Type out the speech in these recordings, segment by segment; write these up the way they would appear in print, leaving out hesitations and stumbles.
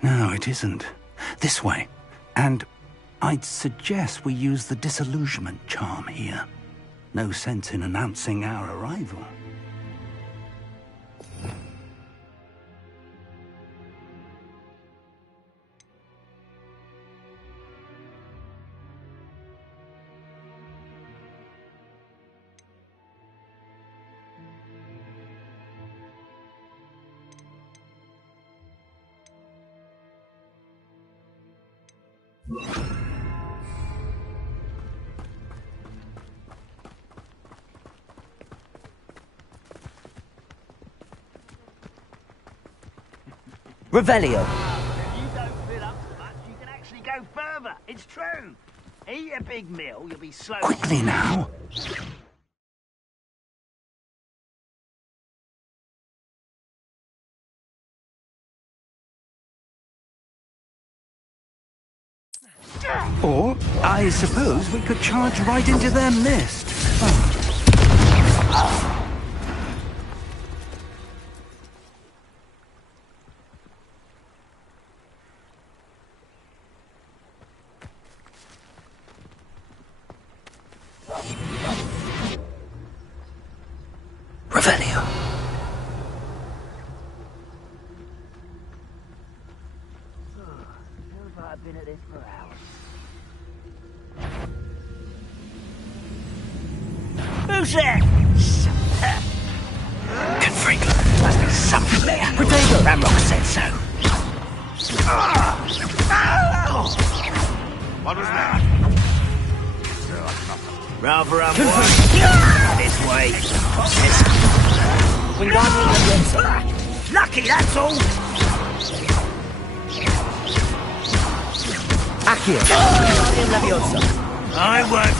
No, it isn't. This way. And I'd suggest we use the disillusionment charm here. No sense in announcing our arrival. Revelio. You don't fill up so much, you can actually go further. It's true. Eat a big meal, you'll be slow. Quickly now. Or, I suppose we could charge right into their mist. Revelio. I've been at this for hours. Who's there? Confringo. Must be something there. Protego. Ranrock said so. What was that? Rather unwise. This way. Lucky, that's all. Accio. I won't.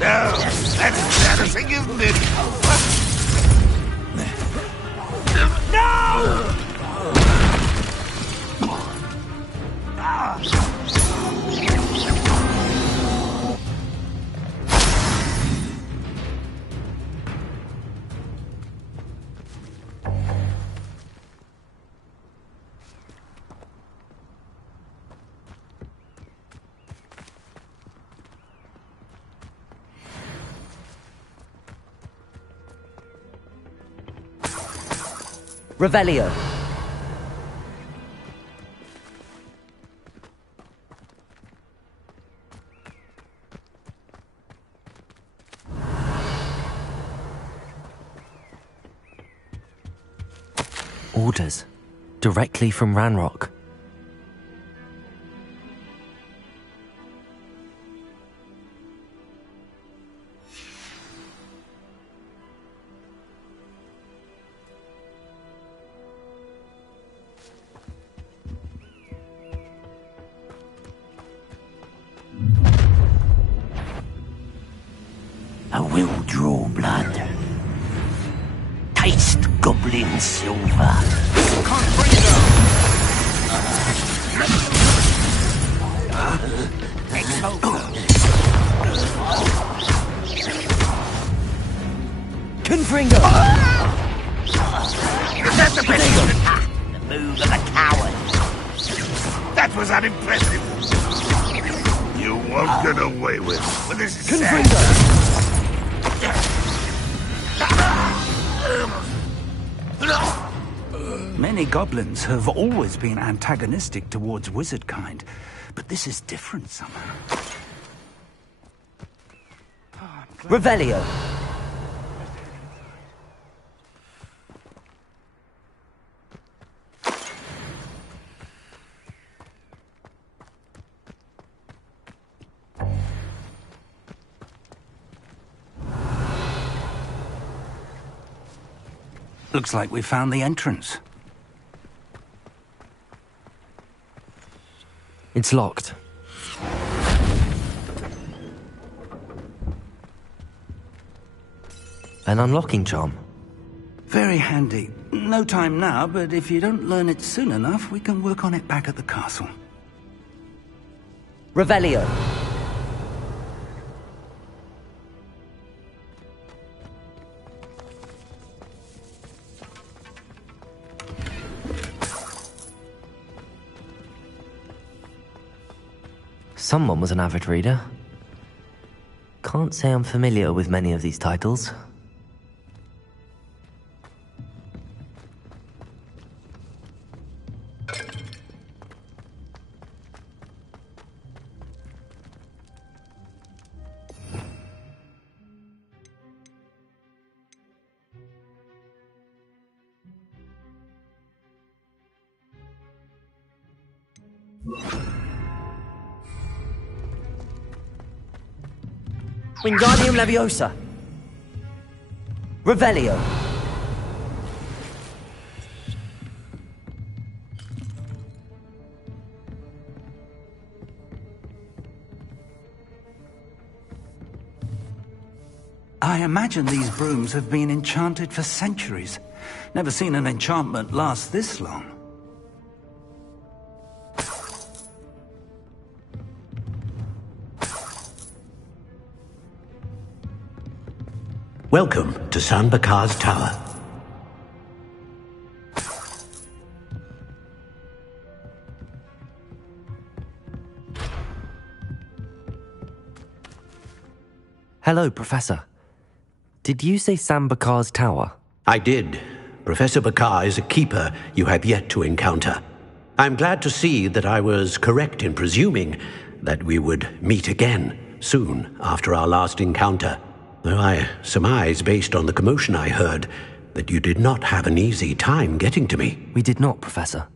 No, that's embarrassing, isn't it? No! Revelio. Orders. Directly from Ranrock. I will draw blood. Taste goblin silver. Confringo. Is that the best? The move of a coward. That was unimpressive. You won't get away with it. But this is sad. Confringo. Many goblins have always been antagonistic towards wizard kind, but this is different somehow. Revelio. Looks like we found the entrance. It's locked. An unlocking charm. Very handy. No time now, but if you don't learn it soon enough, we can work on it back at the castle. Revelio. Someone was an avid reader. Can't say I'm familiar with many of these titles. Wingardium Leviosa. Revelio. I imagine these brooms have been enchanted for centuries. Never seen an enchantment last this long. Welcome to San Bakar's Tower. Hello, Professor. Did you say San Bakar's Tower? I did. Professor Bakar is a keeper you have yet to encounter. I'm glad to see that I was correct in presuming that we would meet again soon after our last encounter. Though I surmise, based on the commotion I heard, that you did not have an easy time getting to me. We did not, Professor.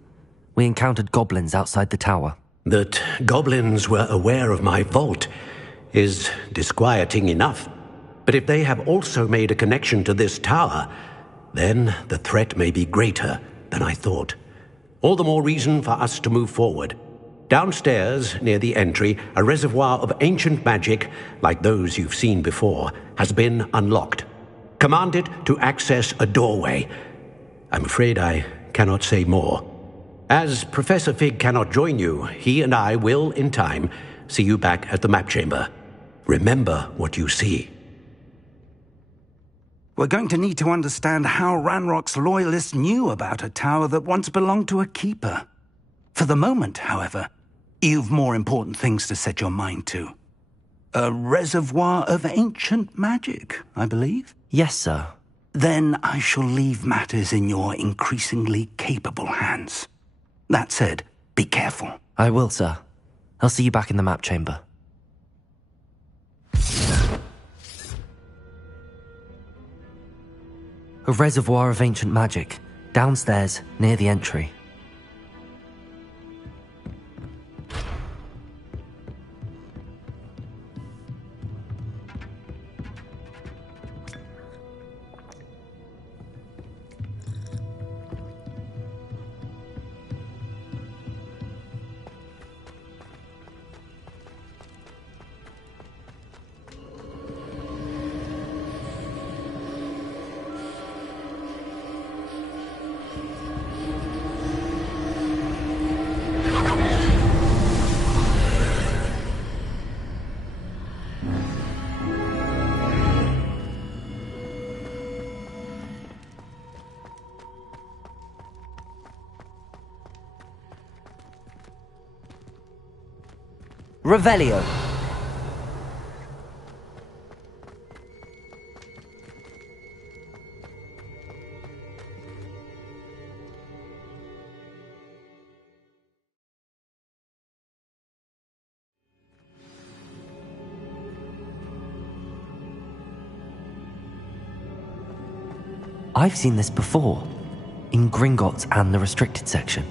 We encountered goblins outside the tower. That goblins were aware of my vault is disquieting enough. But if they have also made a connection to this tower, then the threat may be greater than I thought. All the more reason for us to move forward. Downstairs, near the entry, a reservoir of ancient magic, like those you've seen before, has been unlocked. Command it to access a doorway. I'm afraid I cannot say more. As Professor Fig cannot join you, he and I will, in time, see you back at the map chamber. Remember what you see. We're going to need to understand how Ranrock's loyalists knew about a tower that once belonged to a keeper. For the moment, however, you've more important things to set your mind to. A reservoir of ancient magic, I believe? Yes, sir. Then I shall leave matters in your increasingly capable hands. That said, be careful. I will, sir. I'll see you back in the map chamber. A reservoir of ancient magic, downstairs, near the entry. Revelio. I've seen this before, in Gringotts and the restricted section.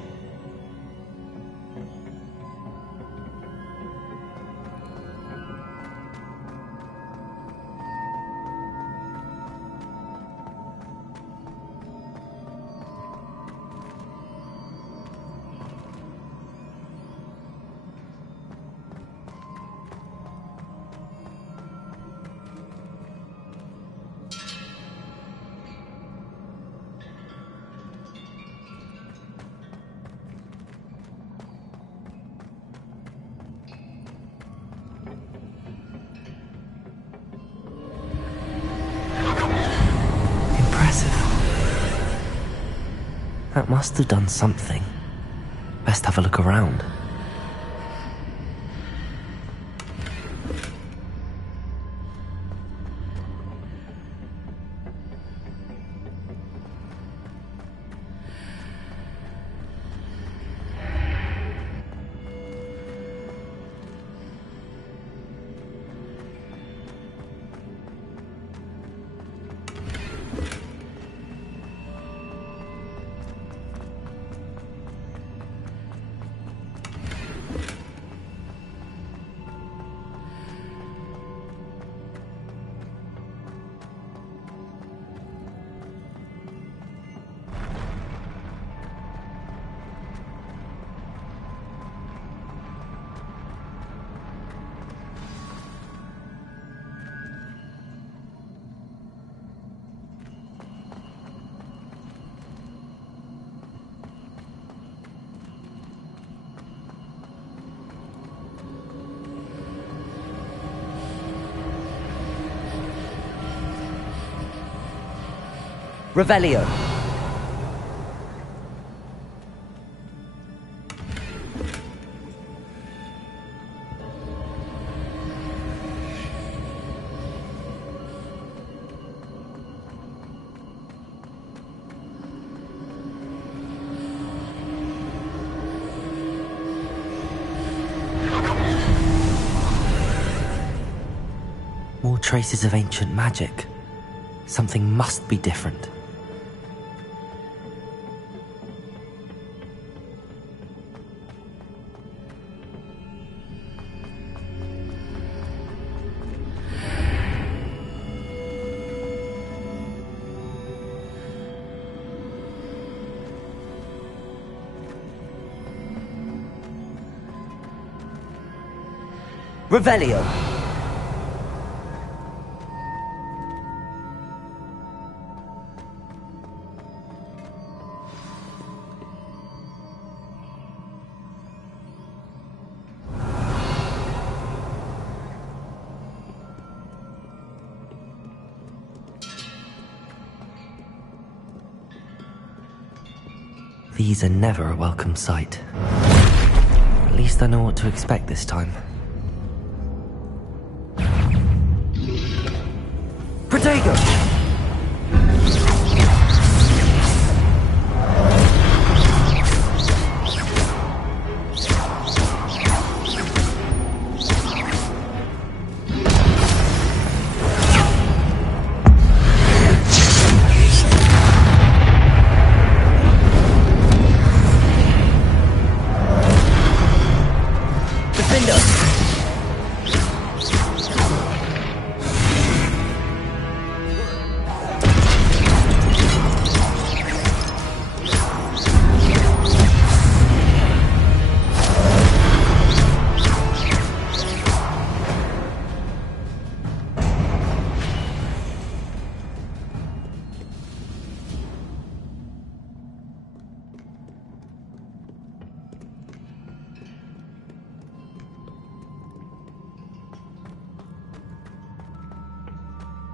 That must have done something. Best have a look around. Revelio. More traces of ancient magic. Something must be different. Revelio. These are never a welcome sight. At least I know what to expect this time. Protego!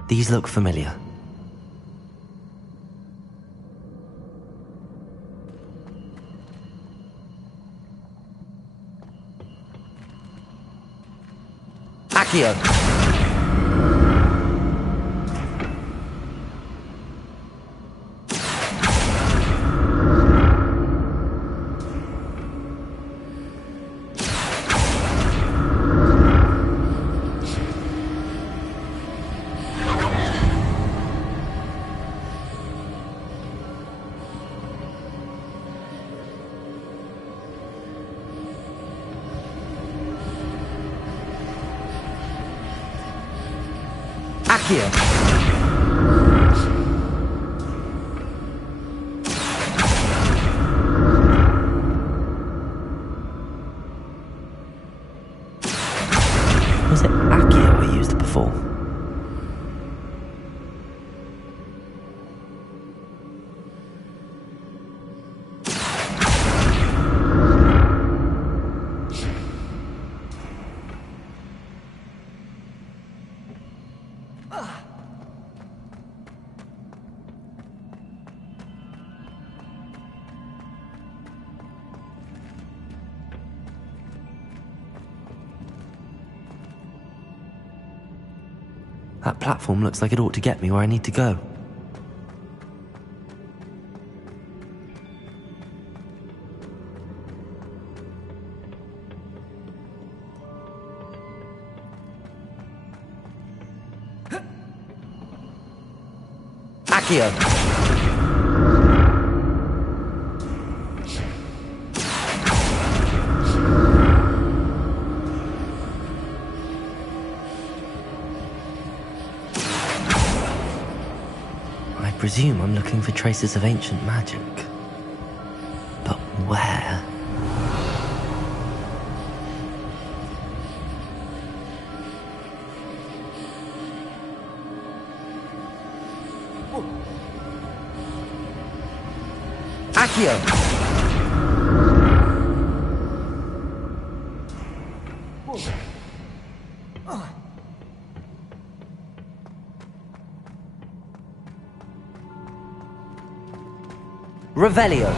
These look familiar. Accio! Accio! Was it Accio we used before? That platform looks like it ought to get me where I need to go. Accio! I presume I'm looking for traces of ancient magic. But where? Accio! Revelio.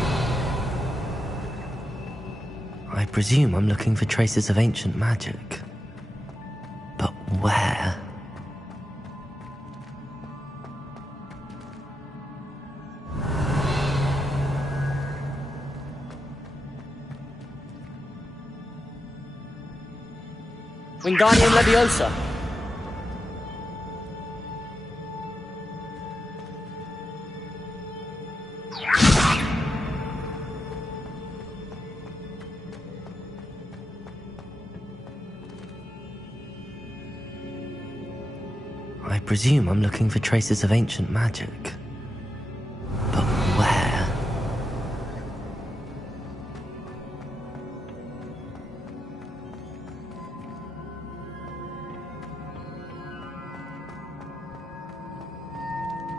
I presume I'm looking for traces of ancient magic. But where? Wingardium Leviosa. I presume I'm looking for traces of ancient magic. But where?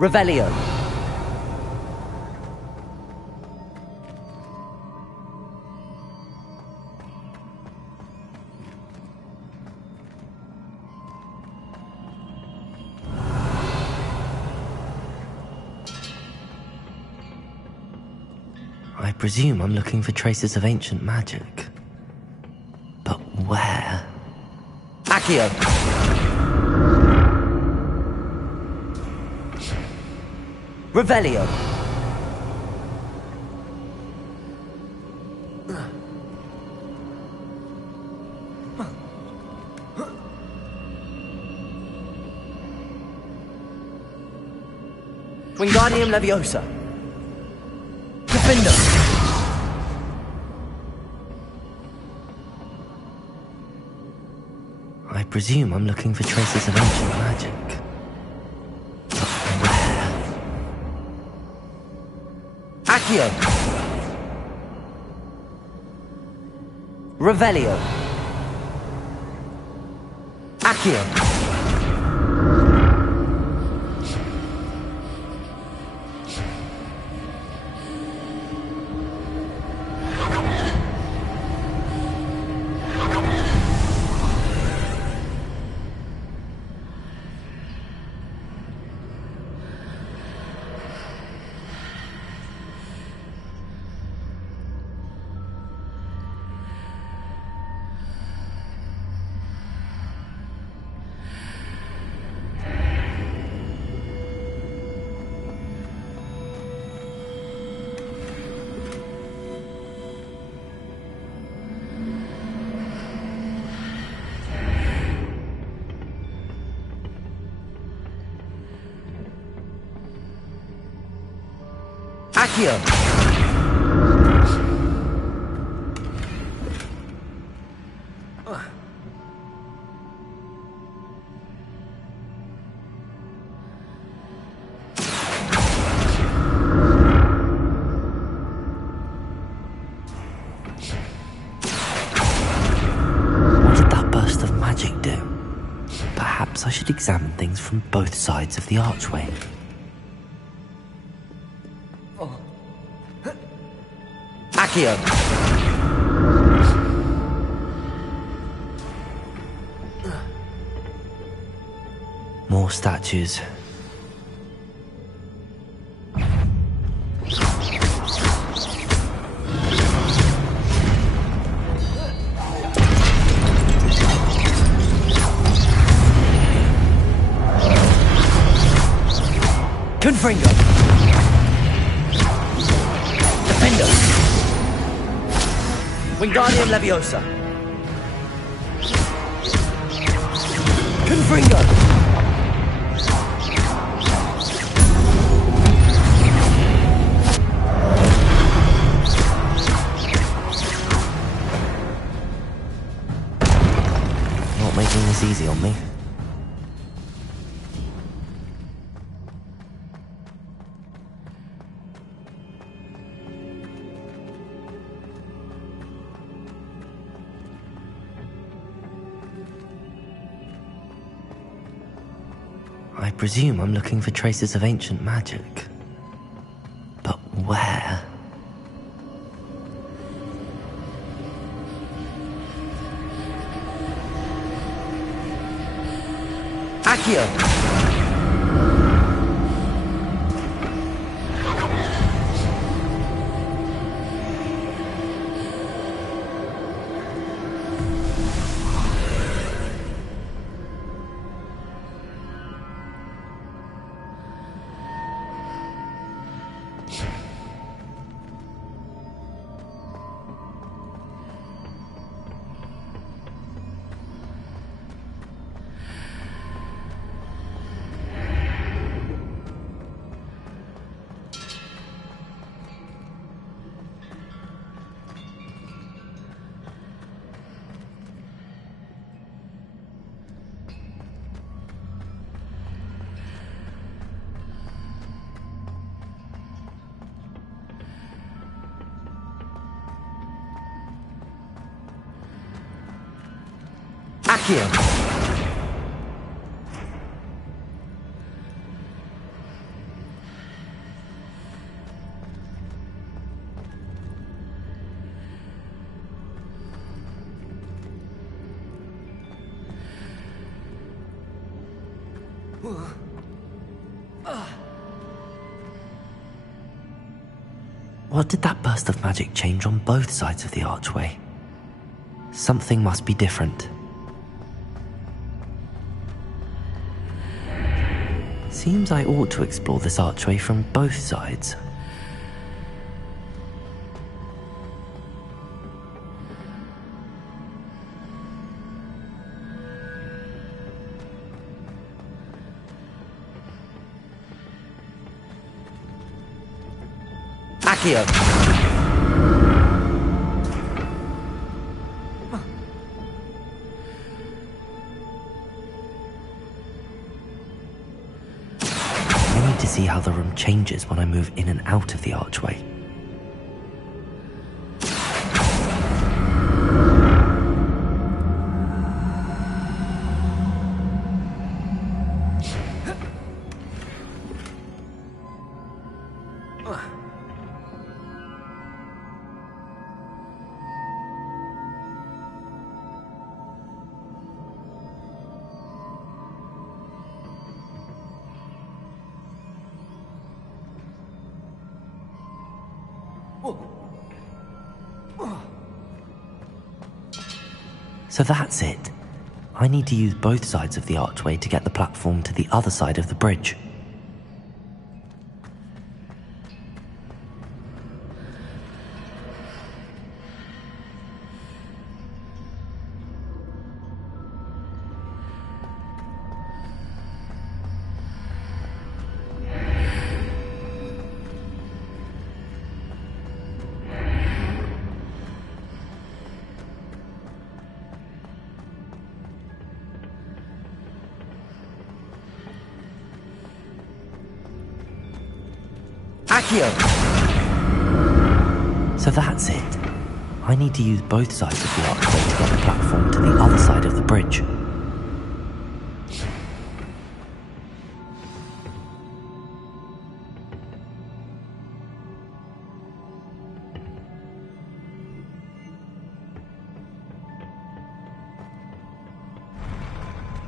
Revelio. I presume I'm looking for traces of ancient magic. But where? Accio. Revelio. Wingardium Leviosa. Defender. I presume I'm looking for traces of ancient magic. But where? Accio. Revelio. Accio. Accio. What did that burst of magic do? Perhaps I should examine things from both sides of the archway. Accio. More statues. Confringo. Defender. Wingardium Leviosa. Confringo. Not making this easy on me. I presume I'm looking for traces of ancient magic. But where? Accio. Accio. What did that burst of magic change on both sides of the archway? Something must be different. Seems I ought to explore this archway from both sides. Accio. I need to see how the room changes when I move in and out of the archway. So that's it. I need to use both sides of the archway to get the platform to the other side of the bridge. Accio. So that's it. I need to use both sides of the archway to get the platform to the other side of the bridge.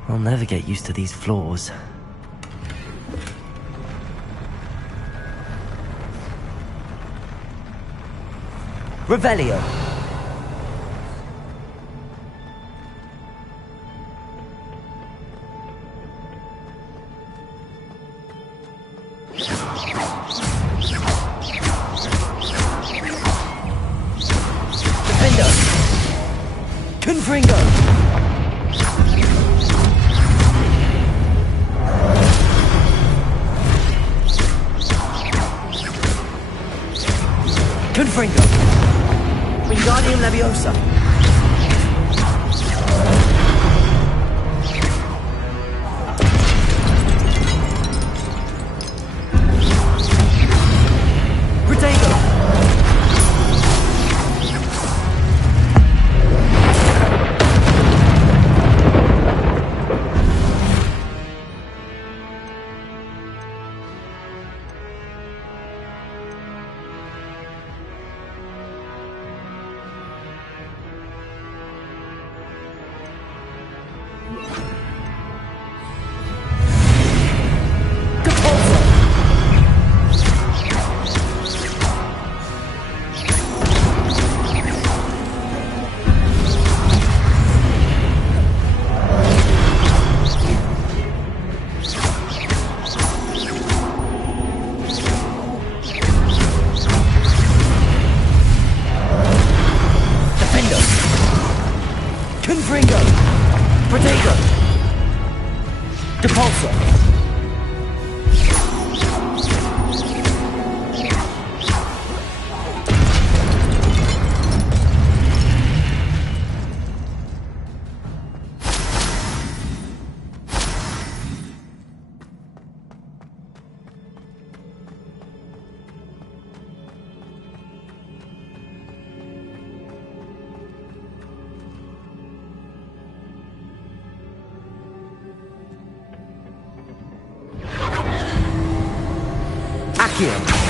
I'll never get used to these floors. Revelio. Defender. Confringo. Confringo. Wingardium Leviosa. Protego. Confringo. Protego. Depulso. Accio.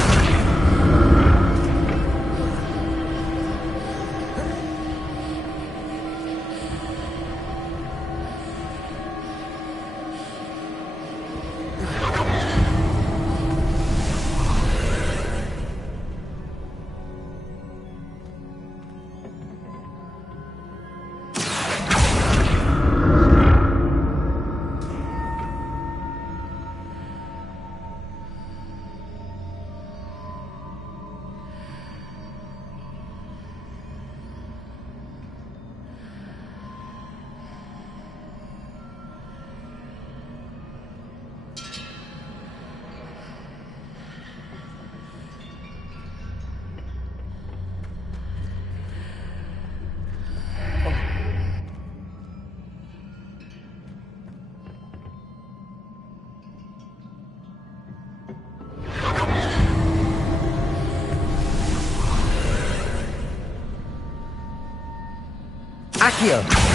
Accio.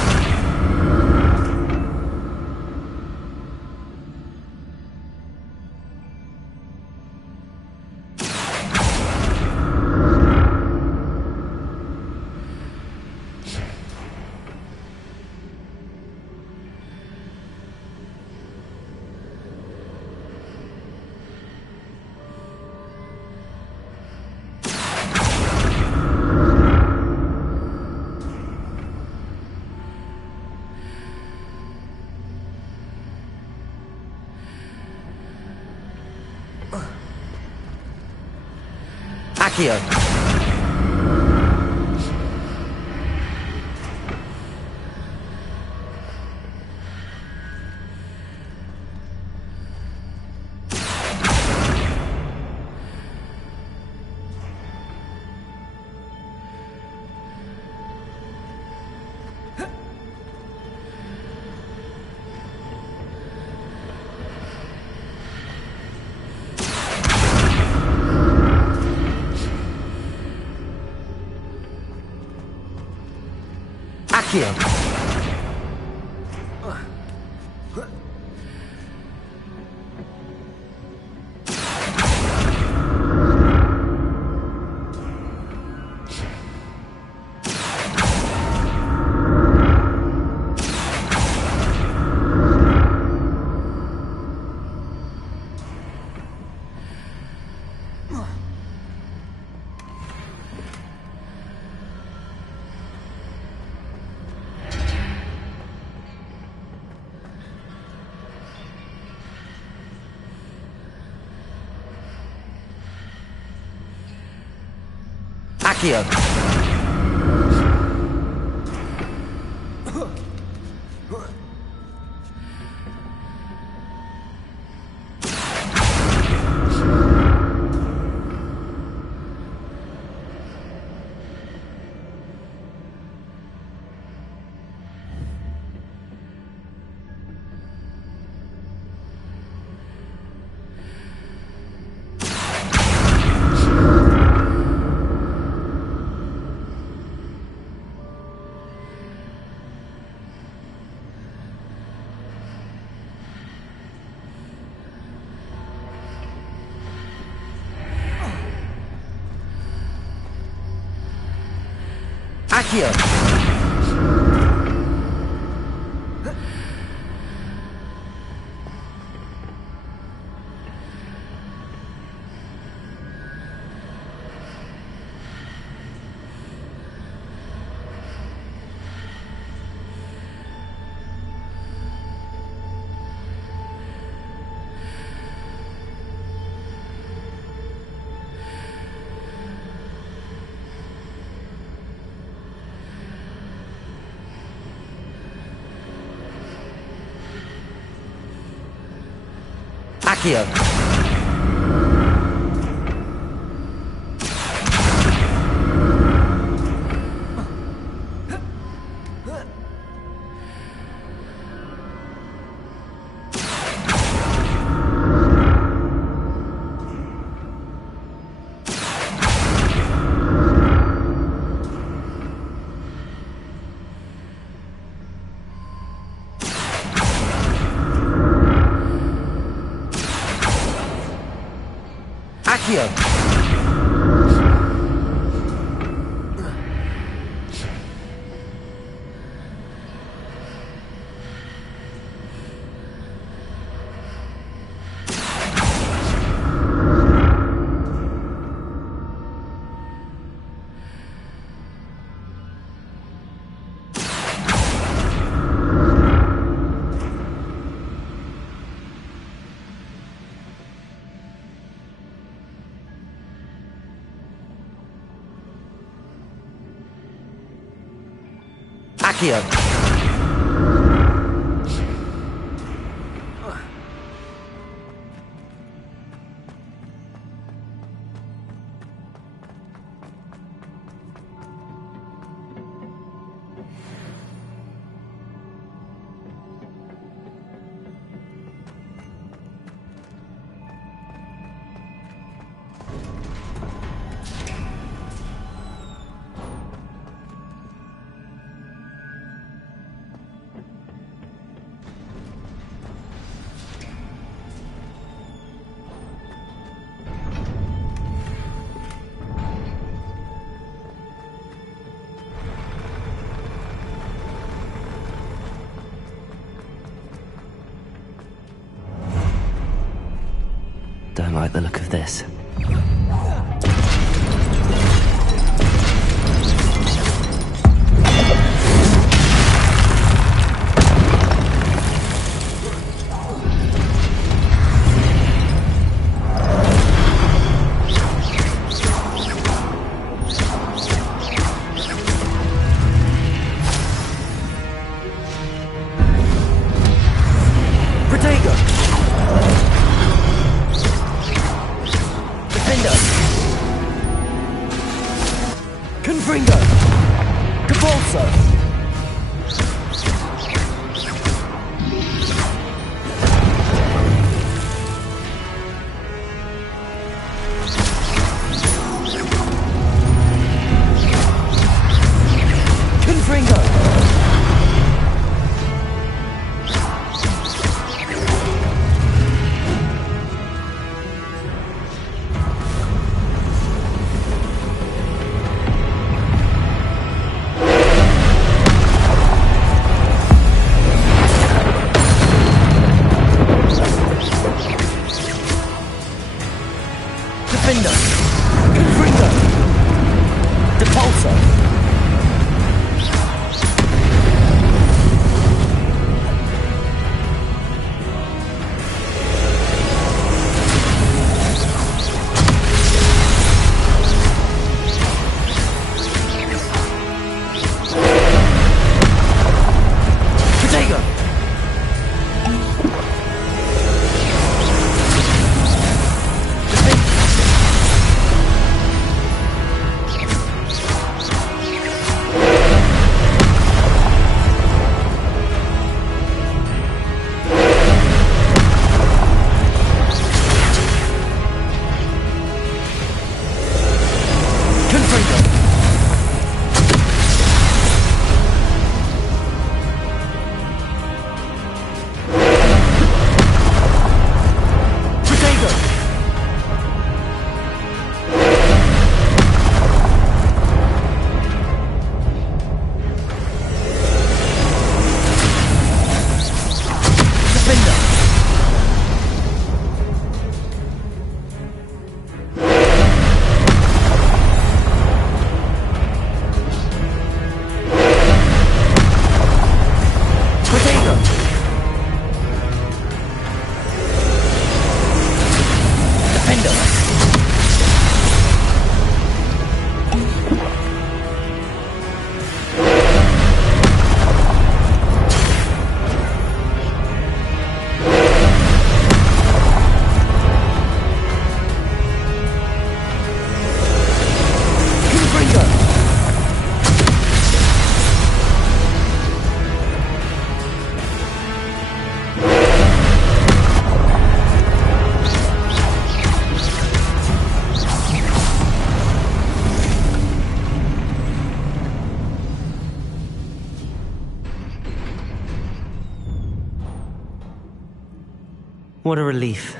Accio. Accio. Accio. Accio. Accio. Accio. Accio. Don't like the look of this. Protego. Defender. Confringo. Capulso. Confringo. Defender. Confringo. Depulso. Protego. Confringo. Protego. Defender. Protego. Defender. Confringo. What a relief.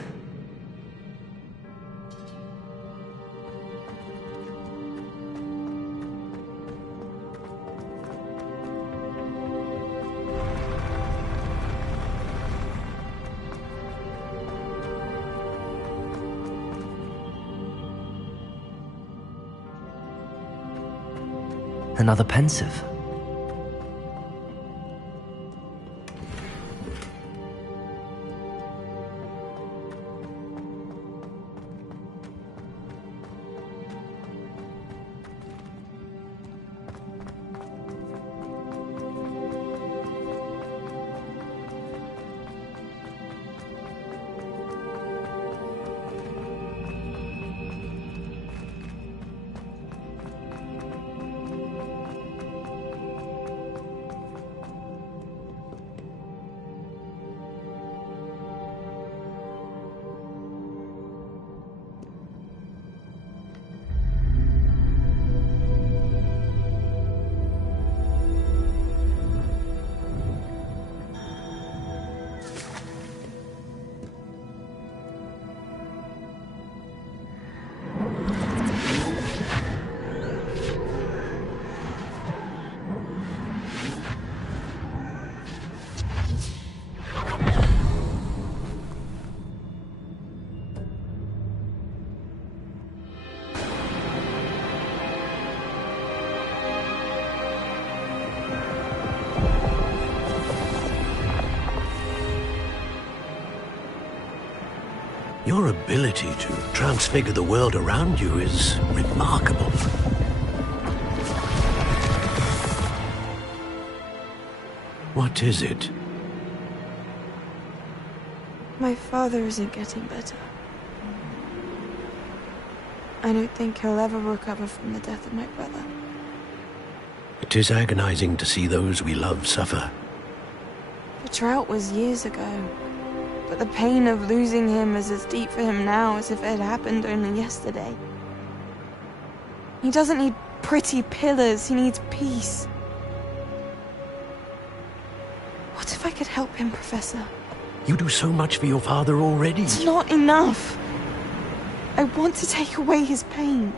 Another pensive. Your ability to transfigure the world around you is remarkable. What is it? My father isn't getting better. I don't think he'll ever recover from the death of my brother. It is agonizing to see those we love suffer. The drought was years ago, but the pain of losing him is as deep for him now as if it had happened only yesterday. He doesn't need pretty pillars, he needs peace. What if I could help him, Professor? You do so much for your father already. It's not enough. I want to take away his pain.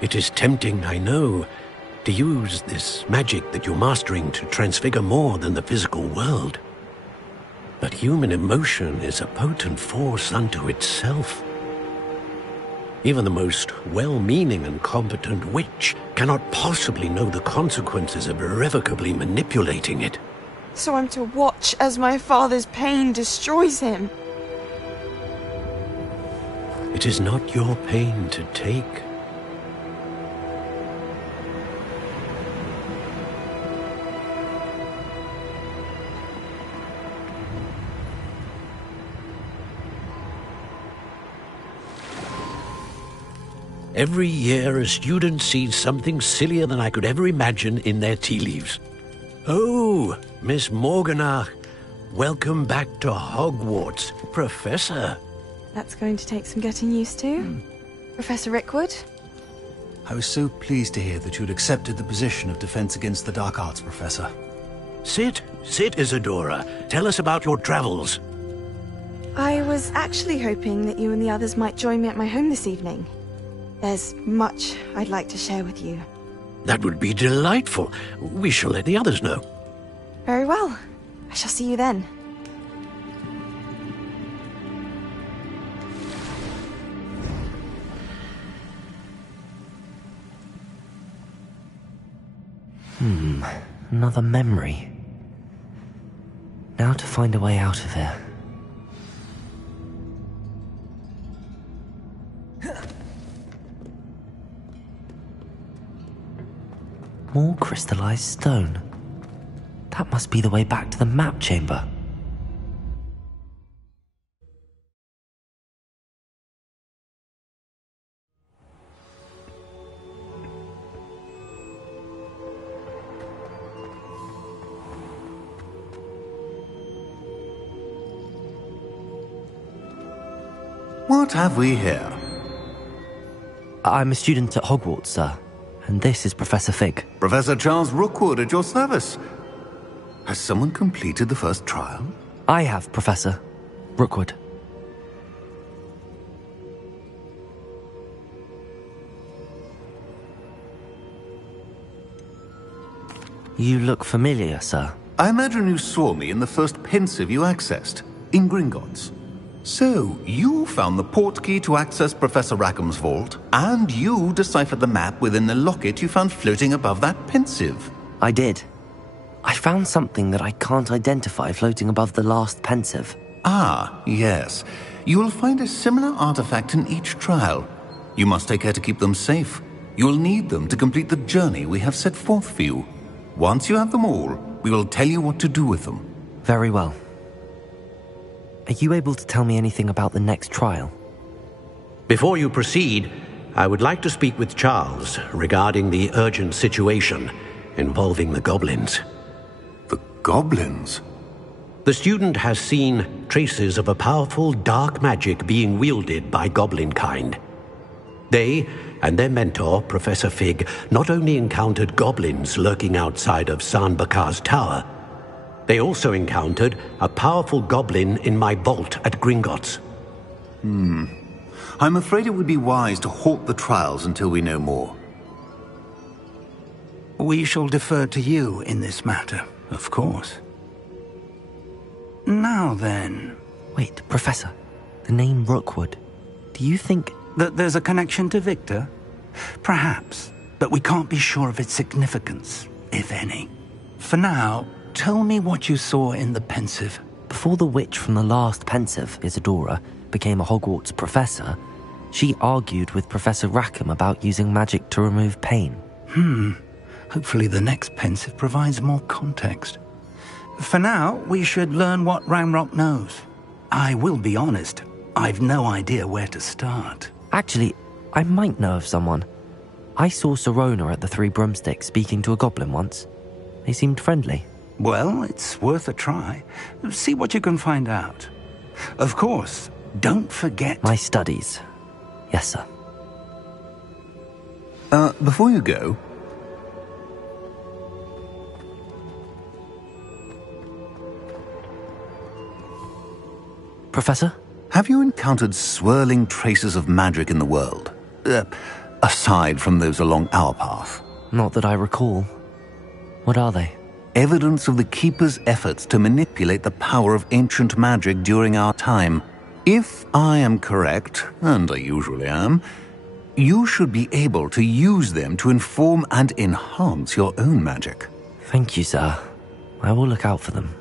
It is tempting, I know, to use this magic that you're mastering to transfigure more than the physical world. But human emotion is a potent force unto itself. Even the most well-meaning and competent witch cannot possibly know the consequences of irrevocably manipulating it. So I'm to watch as my father's pain destroys him. It is not your pain to take. Every year, a student sees something sillier than I could ever imagine in their tea leaves. Oh, Miss Morganach, welcome back to Hogwarts, Professor. That's going to take some getting used to. Professor Rickwood? I was so pleased to hear that you'd accepted the position of Defense Against the Dark Arts, Professor. Sit, Isadora. Tell us about your travels. I was actually hoping that you and the others might join me at my home this evening. There's much I'd like to share with you. That would be delightful. We shall let the others know. Very well. I shall see you then. Another memory. Now to find a way out of here. More crystallized stone. That must be the way back to the map chamber. What have we here? I'm a student at Hogwarts, sir. And this is Professor Fig. Professor Charles Rookwood at your service. Has someone completed the first trial? I have, Professor Rookwood. You look familiar, sir. I imagine you saw me in the first pensive you accessed, in Gringotts. So, you found the port key to access Professor Rackham's vault, and you deciphered the map within the locket you found floating above that pensive. I did. I found something that I can't identify floating above the last pensive. Ah, yes. You will find a similar artifact in each trial. You must take care to keep them safe. You will need them to complete the journey we have set forth for you. Once you have them all, we will tell you what to do with them. Very well. Are you able to tell me anything about the next trial? Before you proceed, I would like to speak with Charles regarding the urgent situation involving the goblins. The goblins? The student has seen traces of a powerful dark magic being wielded by goblin kind. They and their mentor, Professor Fig, not only encountered goblins lurking outside of San Bakar's tower, they also encountered a powerful goblin in my vault at Gringotts. I'm afraid it would be wise to halt the trials until we know more. We shall defer to you in this matter, of course. Now then... Wait, Professor. The name Rookwood. Do you think... that there's a connection to Victor? Perhaps, but we can't be sure of its significance, if any. For now, tell me what you saw in the pensive. Before the witch from the last pensive, Isadora, became a Hogwarts professor, she argued with Professor Rackham about using magic to remove pain. Hopefully the next pensive provides more context. For now, we should learn what Ranrock knows. I will be honest, I've no idea where to start. Actually, I might know of someone. I saw Sirona at the Three Broomsticks speaking to a goblin once. They seemed friendly. Well, it's worth a try. See what you can find out. Of course, don't forget... My studies. Yes, sir. Before you go... Professor? Have you encountered swirling traces of magic in the world? Aside from those along our path? Not that I recall. What are they? Evidence of the Keeper's efforts to manipulate the power of ancient magic during our time. If I am correct, and I usually am, you should be able to use them to inform and enhance your own magic. Thank you, sir. I will look out for them.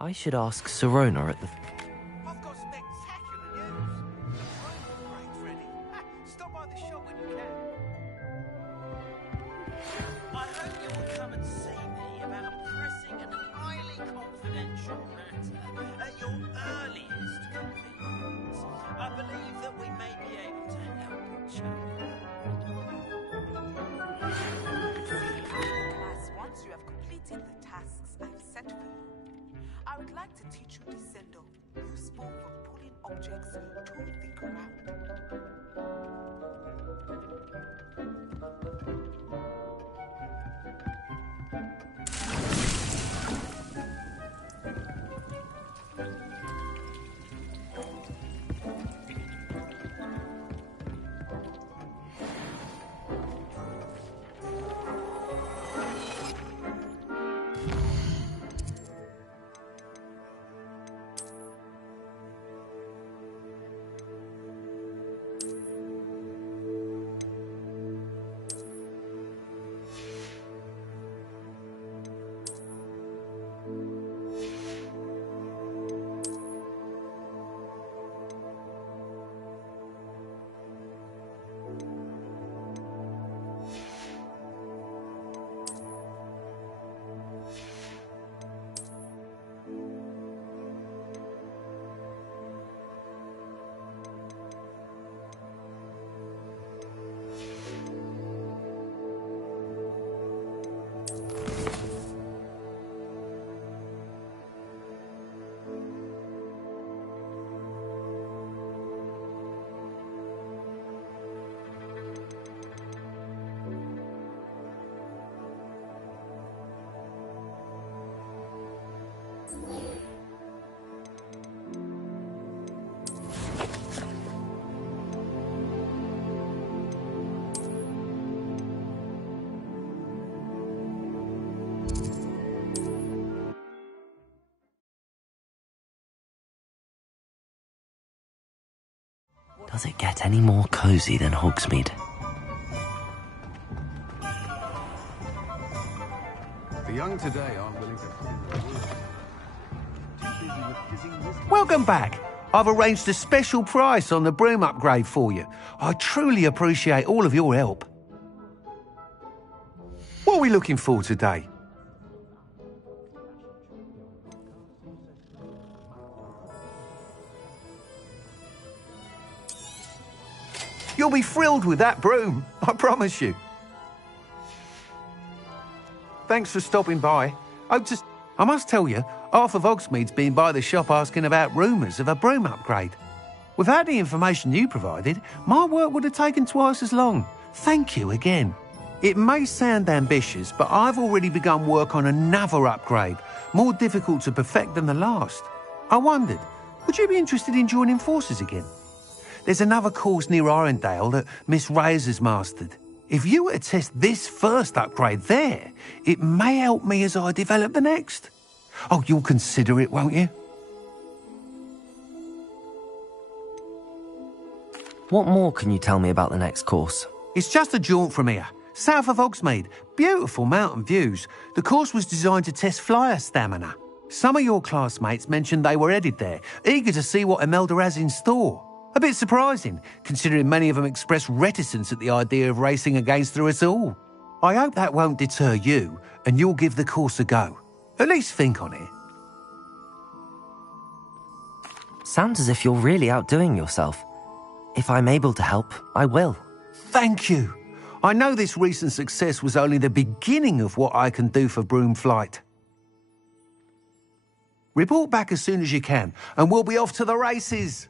I should ask Sirona at the... I've got spectacular news. Great, Freddy. Stop by the shop when you can. I hope you will come and see me about a pressing and highly confidential matter at your earliest convenience. I believe that we may be able to help each other. As once you have completed the tasks I've set for you, I would like to teach you Descendo, useful for pulling objects to the ground. Does it get any more cozy than Hogsmeade? The young today aren't willing to put in the work. Too busy with fizzing whiskey. Welcome back. I've arranged a special price on the broom upgrade for you. I truly appreciate all of your help. What are we looking for today? You'll be thrilled with that broom, I promise you. Thanks for stopping by. I must tell you, half of Hogsmeade's been by the shop asking about rumours of a broom upgrade. Without the information you provided, my work would have taken twice as long. Thank you again. It may sound ambitious, but I've already begun work on another upgrade, more difficult to perfect than the last. I wondered, would you be interested in joining forces again? There's another course near Arendelle that Miss Reyes has mastered. If you were to test this first upgrade there, it may help me as I develop the next. Oh, you'll consider it, won't you? What more can you tell me about the next course? It's just a jaunt from here, south of Hogsmeade. Beautiful mountain views. The course was designed to test flyer stamina. Some of your classmates mentioned they were headed there, eager to see what Imelda has in store. A bit surprising, considering many of them expressed reticence at the idea of racing against us all. I hope that won't deter you, and you'll give the course a go. At least think on it. Sounds as if you're really outdoing yourself. If I'm able to help, I will. Thank you. I know this recent success was only the beginning of what I can do for Broom Flight. Report back as soon as you can, and we'll be off to the races.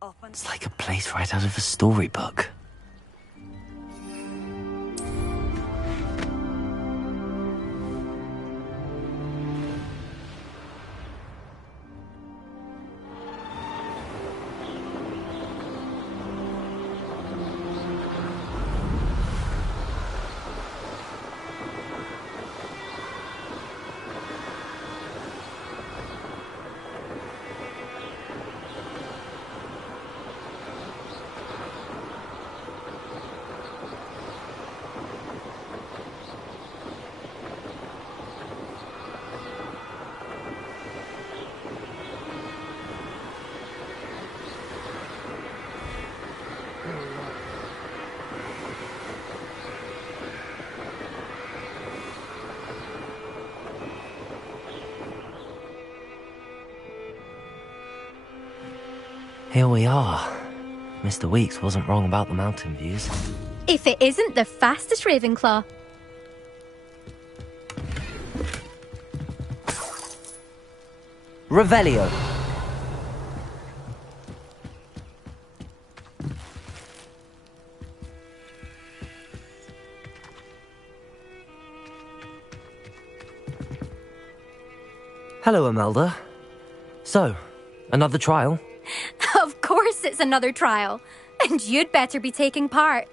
It's like a place right out of a storybook. Here we are. Mr. Weeks wasn't wrong about the mountain views. If it isn't the fastest Ravenclaw. Revelio. Hello, Imelda. So, another trial? Of course it's another trial. And you'd better be taking part.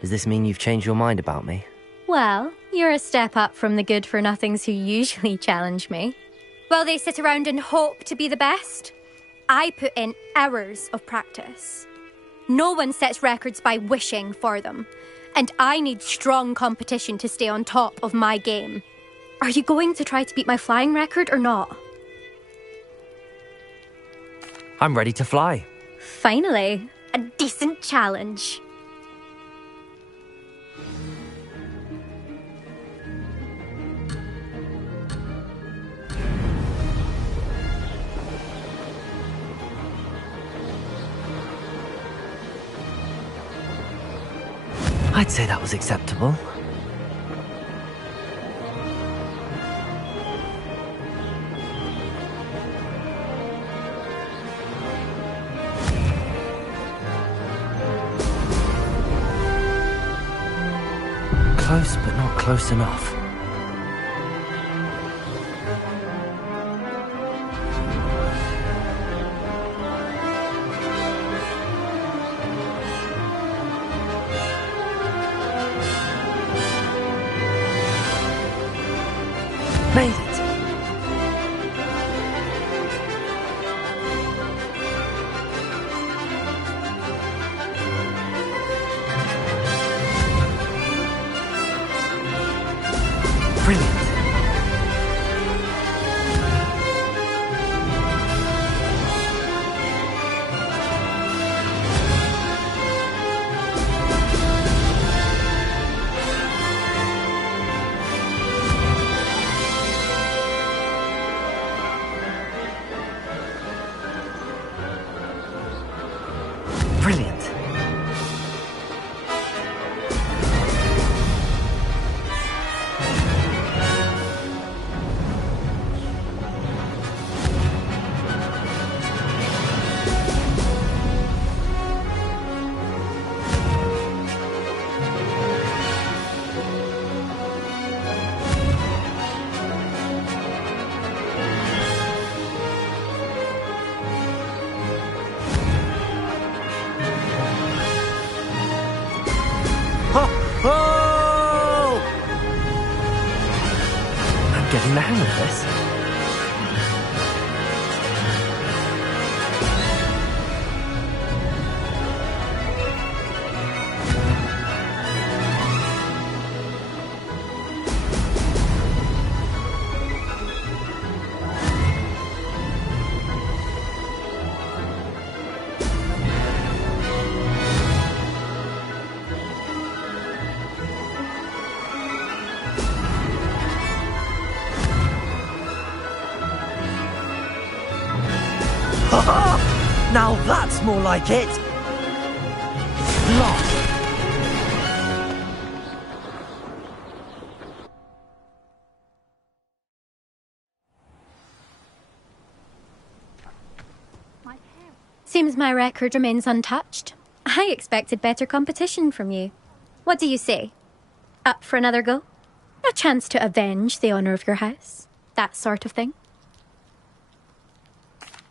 Does this mean you've changed your mind about me? Well, you're a step up from the good-for-nothings who usually challenge me. While they sit around and hope to be the best, I put in hours of practice. No one sets records by wishing for them, and I need strong competition to stay on top of my game. Are you going to try to beat my flying record or not? I'm ready to fly. Finally, a decent challenge. I'd say that was acceptable. Close, but not close enough. Made it! Brilliant! Brilliant! Oh! I'm getting the hang of this. Now that's more like it! Lost! Seems my record remains untouched. I expected better competition from you. What do you say? Up for another go? A chance to avenge the honour of your house? That sort of thing?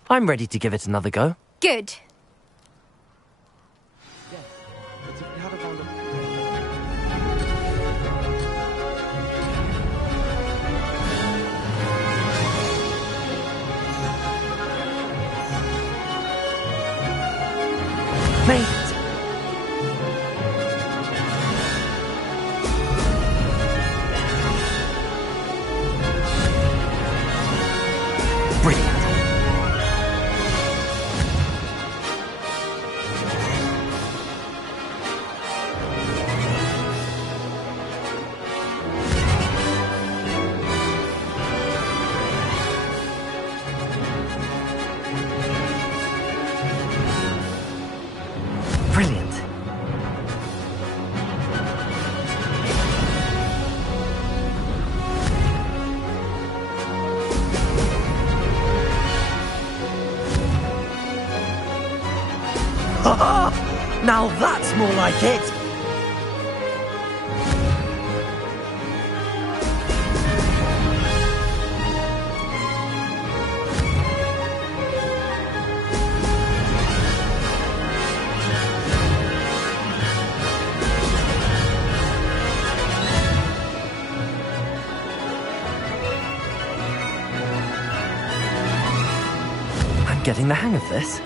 I'm ready to give it another go. Good. Made it. Brilliant. Brilliant. Now that's more like it. I'm getting the hang of this.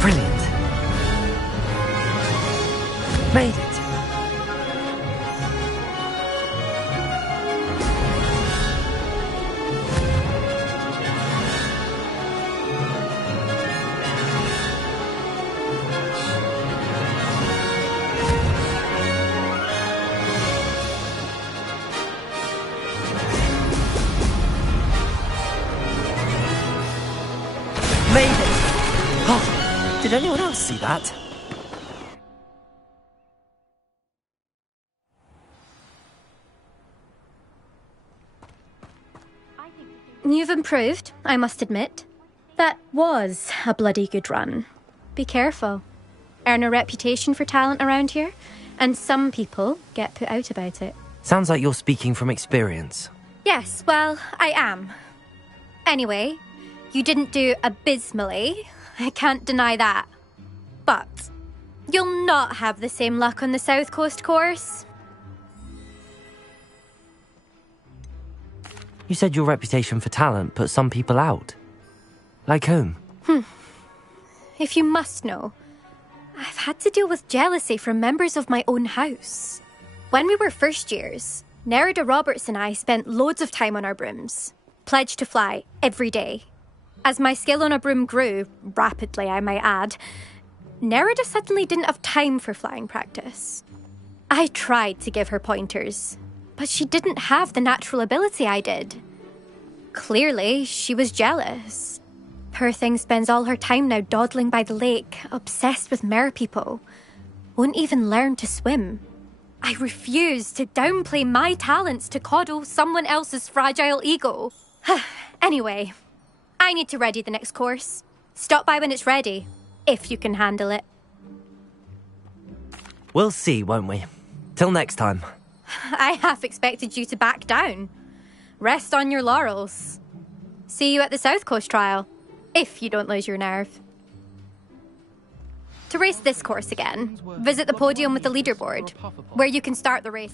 Brilliant. Made it. Made it. Oh, did anyone else see that? You've improved, I must admit. That was a bloody good run. Be careful. Earn a reputation for talent around here, and some people get put out about it. Sounds like you're speaking from experience. Yes, well, I am. Anyway, you didn't do abysmally. I can't deny that. But you'll not have the same luck on the South Coast course. You said your reputation for talent put some people out. Like whom? If you must know, I've had to deal with jealousy from members of my own house. When we were first years, Nerida Roberts and I spent loads of time on our brooms, pledged to fly every day. As my skill on a broom grew, rapidly I might add, Nerida suddenly didn't have time for flying practice. I tried to give her pointers, but she didn't have the natural ability I did. Clearly, she was jealous. Poor thing spends all her time now dawdling by the lake, obsessed with merpeople. Won't even learn to swim. I refuse to downplay my talents to coddle someone else's fragile ego. Anyway, I need to ready the next course. Stop by when it's ready, if you can handle it. We'll see, won't we? Till next time. I half expected you to back down. Rest on your laurels. See you at the South Coast trial, if you don't lose your nerve. To race this course again, visit the podium with the leaderboard, where you can start the race.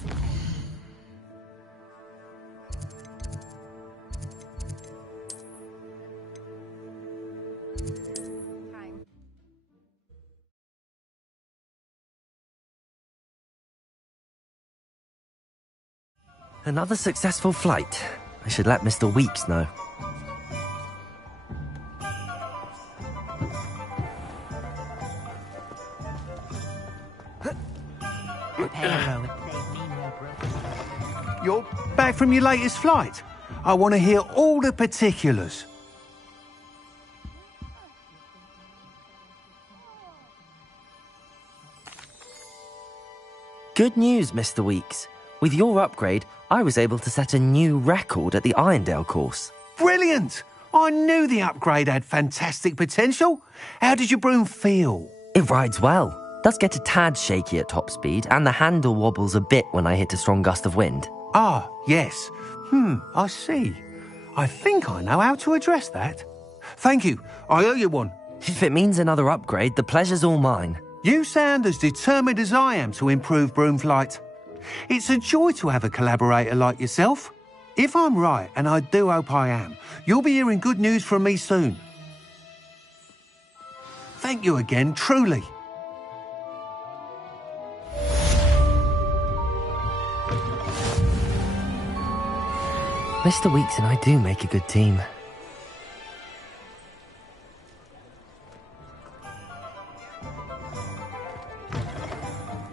Another successful flight. I should let Mr. Weeks know. You're back from your latest flight? I want to hear all the particulars. Good news, Mr. Weeks. With your upgrade, I was able to set a new record at the Irondale course. Brilliant! I knew the upgrade had fantastic potential. How did your broom feel? It rides well. Does get a tad shaky at top speed, and the handle wobbles a bit when I hit a strong gust of wind. Ah, yes. I see. I think I know how to address that. Thank you. I owe you one. If it means another upgrade, the pleasure's all mine. You sound as determined as I am to improve broom flight. It's a joy to have a collaborator like yourself. If I'm right, and I do hope I am, you'll be hearing good news from me soon. Thank you again, truly. Mr. Weeks and I do make a good team.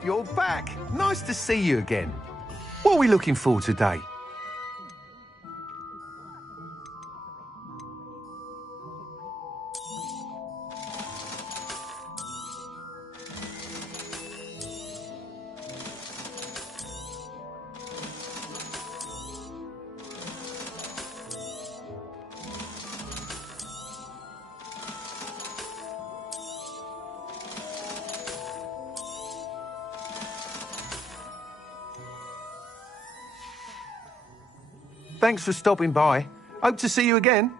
You're back. Nice to see you again. What are we looking for today? Thanks for stopping by. Hope to see you again.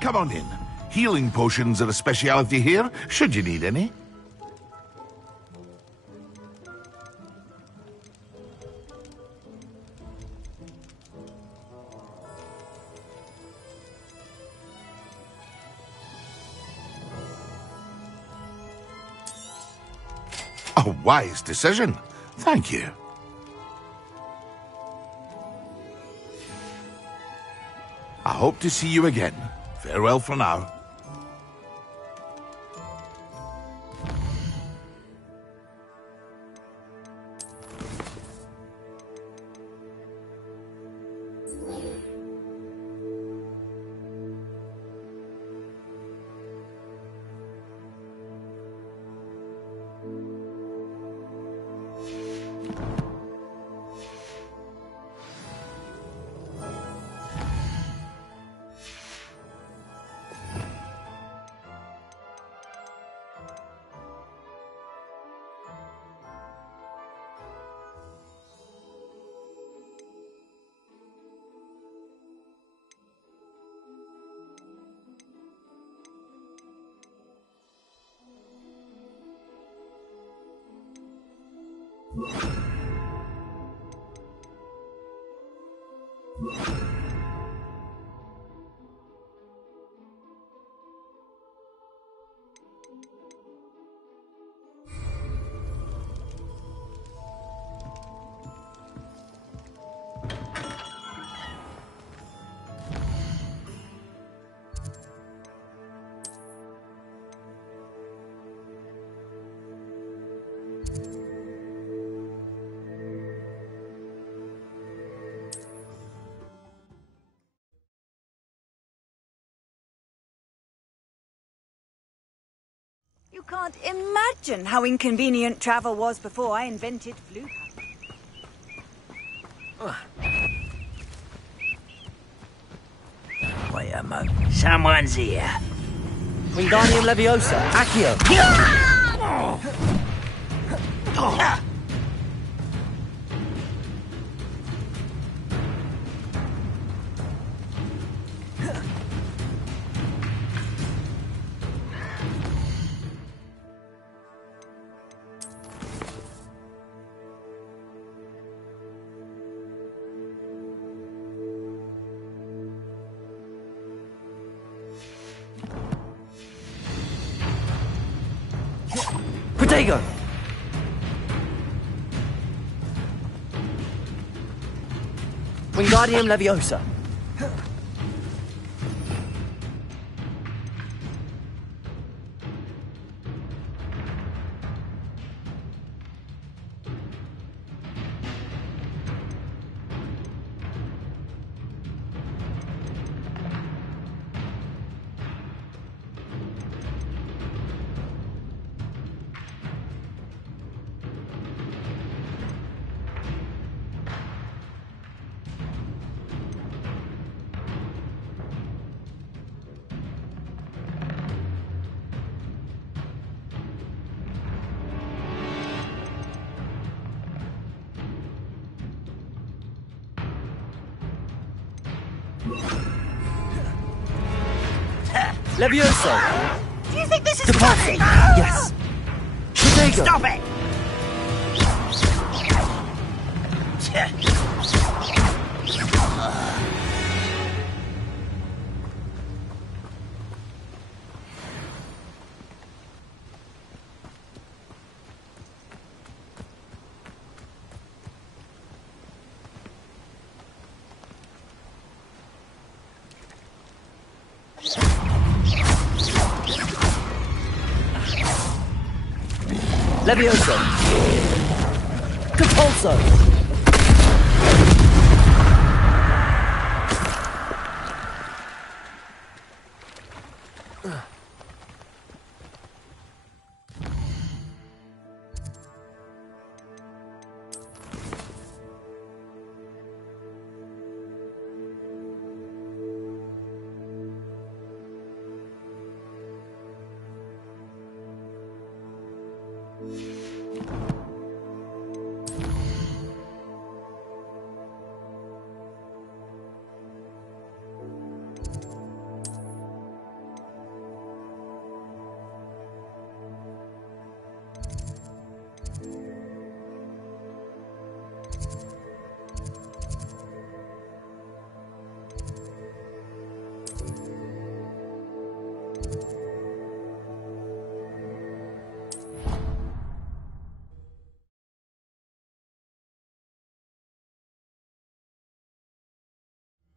Come on in. Healing potions are a speciality here, should you need any. A wise decision. Thank you. I hope to see you again. Farewell for now. You can't imagine how inconvenient travel was before I invented Floo. Wait a moment. Someone's here. Wingardium Leviosa, Accio. Protego! Wingardium Leviosa. Leviosa! Do you think this is Depulso! funny? Yes! Protego! Stop it! Leviosa! Depulso!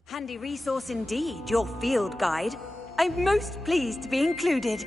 Handy resource indeed, your field guide. I'm most pleased to be included.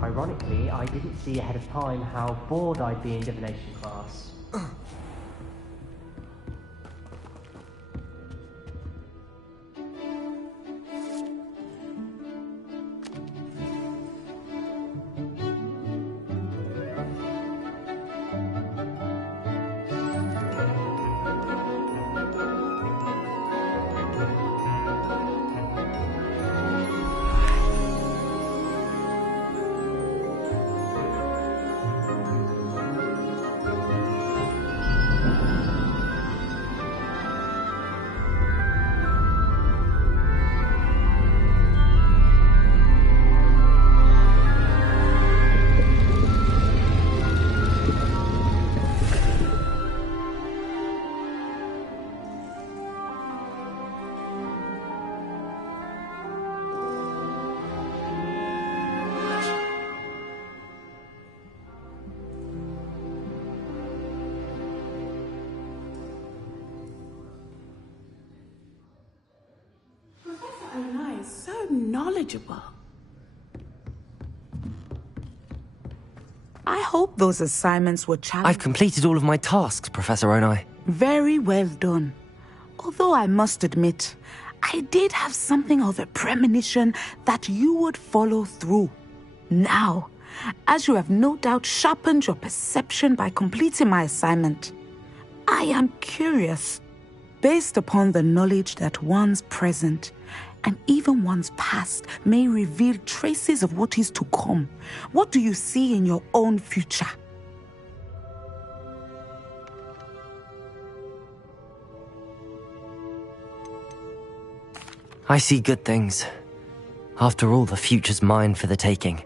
Ironically, I didn't see ahead of time how bored I'd be in divination class. So knowledgeable. I hope those assignments were challenging. I've completed all of my tasks, Professor Onai. Very well done. Although I must admit, I did have something of a premonition that you would follow through. Now, as you have no doubt sharpened your perception by completing my assignment, I am curious, based upon the knowledge that one's present and even one's past may reveal traces of what is to come. What do you see in your own future? I see good things. After all, the future's mine for the taking,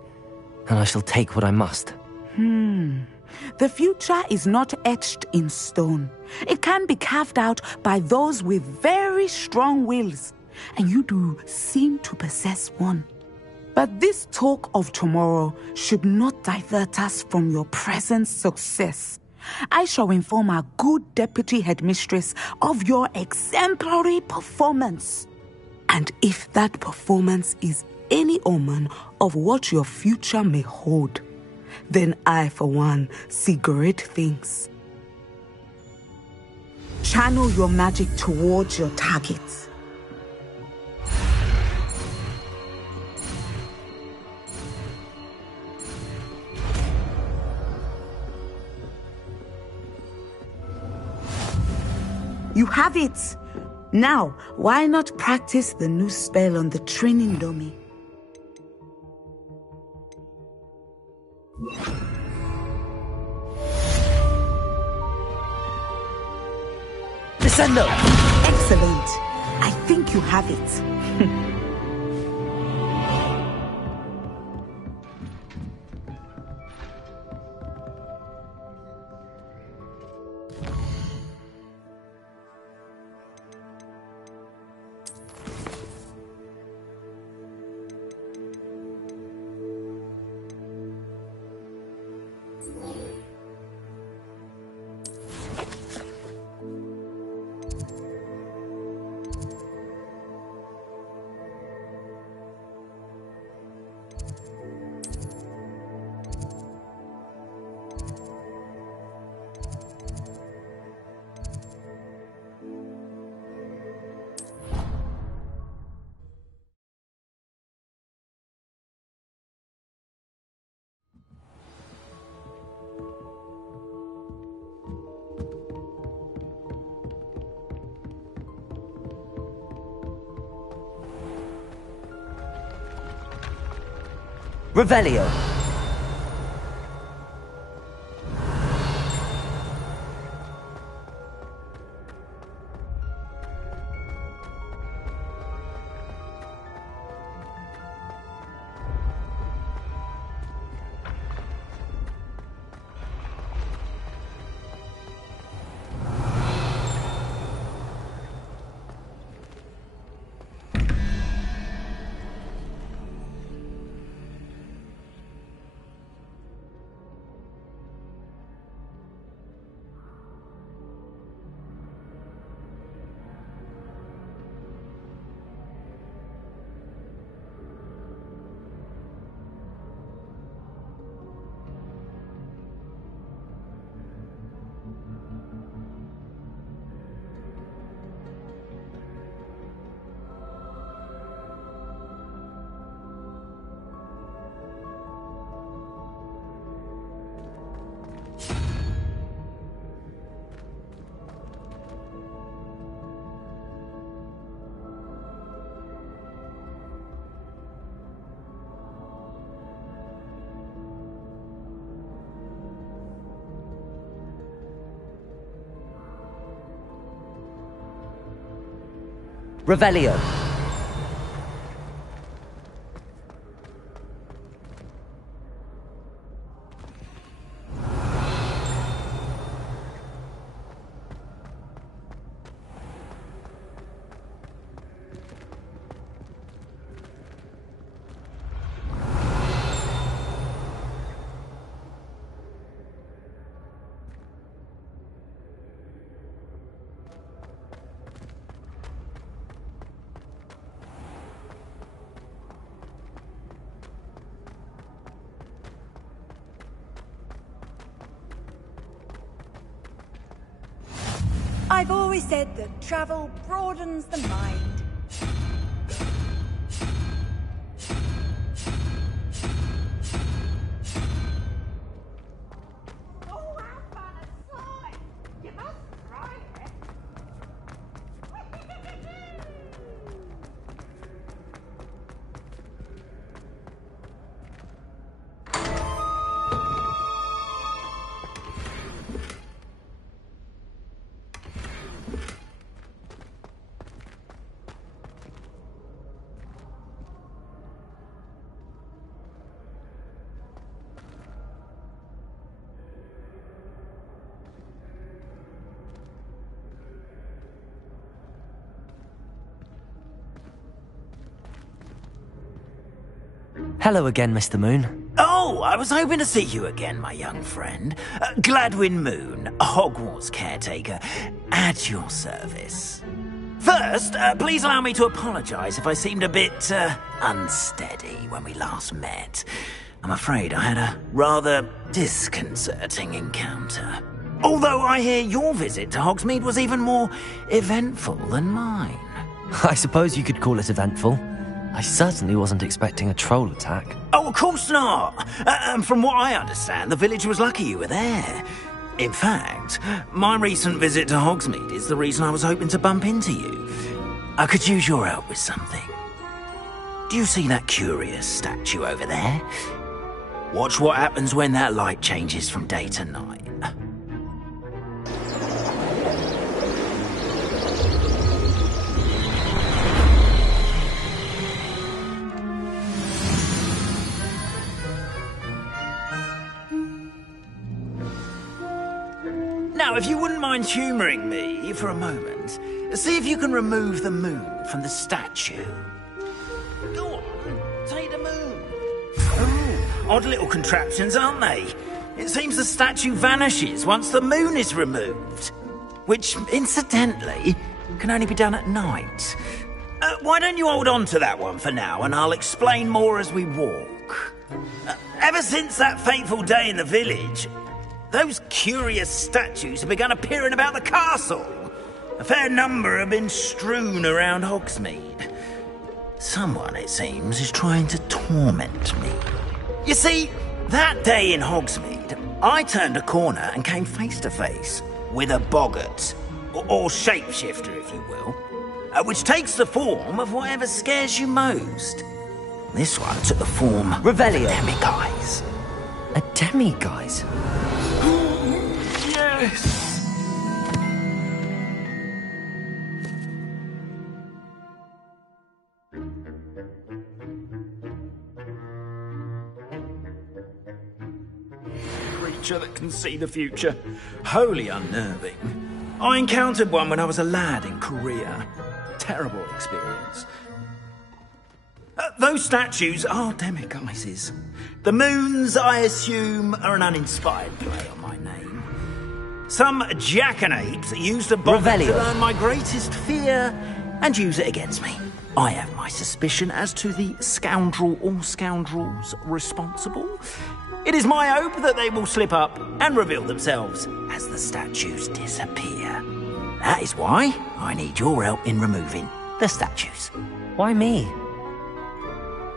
and I shall take what I must. The future is not etched in stone. It can be carved out by those with very strong wills, and you do seem to possess one. But this talk of tomorrow should not divert us from your present success. I shall inform our good deputy headmistress of your exemplary performance. And if that performance is any omen of what your future may hold, then I, for one, see great things. Channel your magic towards your targets. You have it! Now, why not practice the new spell on the training dummy? Descendo! Excellent! I think you have it. Revelio. Revelio. I've always said that travel broadens the mind. Hello again, Mr. Moon. Oh, I was hoping to see you again, my young friend. Gladwin Moon, Hogwarts caretaker, at your service. First, please allow me to apologise if I seemed a bit unsteady when we last met. I'm afraid I had a rather disconcerting encounter. Although I hear your visit to Hogsmeade was even more eventful than mine. I suppose you could call it eventful. I certainly wasn't expecting a troll attack. Oh, of course not. From what I understand, the village was lucky you were there. In fact, my recent visit to Hogsmeade is the reason I was hoping to bump into you. I could use your help with something. Do you see that curious statue over there? Watch what happens when that light changes from day to night. Now, if you wouldn't mind humouring me for a moment, see if you can remove the moon from the statue. Go on, take the moon. Oh, odd little contraptions, aren't they? It seems the statue vanishes once the moon is removed. Which, incidentally, can only be done at night. Why don't you hold on to that one for now, and I'll explain more as we walk. Ever since that fateful day in the village, those curious statues have begun appearing about the castle. A fair number have been strewn around Hogsmeade. Someone, it seems, is trying to torment me. You see, that day in Hogsmeade, I turned a corner and came face to face with a boggart, or shapeshifter, if you will, which takes the form of whatever scares you most. This one took the form Revelio. of a demiguise. A demiguise? Yes! Creature that can see the future. Wholly unnerving. I encountered one when I was a lad in Korea. Terrible experience. Those statues are demiguises. The moons, I assume, are an uninspired play on my name. Some jackanapes used a bomb to learn my greatest fear and use it against me. I have my suspicion as to the scoundrel or scoundrels responsible. It is my hope that they will slip up and reveal themselves as the statues disappear. That is why I need your help in removing the statues. Why me?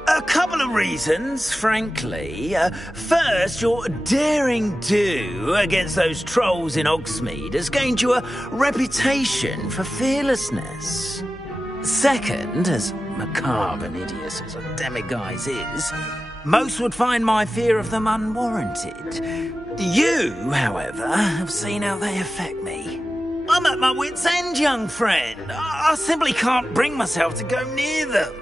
A couple of reasons, frankly. First, your daring do against those trolls in Hogsmeade has gained you a reputation for fearlessness. Second, as macabre and hideous as a demiguise is, most would find my fear of them unwarranted. You, however, have seen how they affect me. I'm at my wit's end, young friend. I simply can't bring myself to go near them.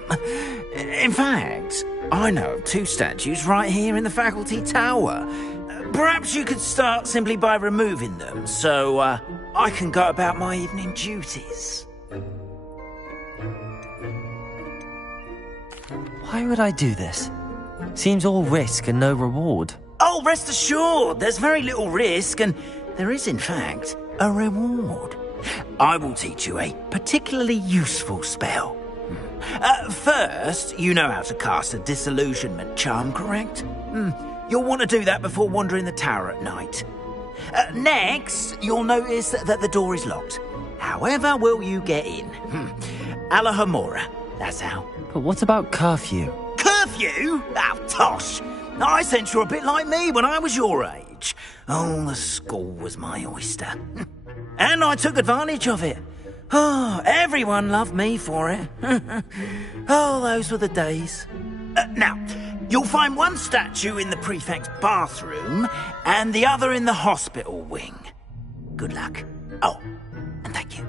In fact, I know of 2 statues right here in the faculty tower. Perhaps you could start simply by removing them, so I can go about my evening duties. Why would I do this? Seems all risk and no reward. Oh, rest assured, there's very little risk, and there is, in fact, a reward. I will teach you a particularly useful spell. First, you know how to cast a disillusionment charm, correct? You'll want to do that before wandering the tower at night. Next, you'll notice that the door is locked. However will you get in? Alahomora, that's how. But what about curfew? Curfew? Oh, tosh! I sense you're a bit like me when I was your age. Oh, the school was my oyster. And I took advantage of it. Oh, everyone loved me for it. Oh, those were the days. Now, you'll find one statue in the prefect's bathroom and the other in the hospital wing. Good luck. Oh, and thank you.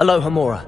Alahomora.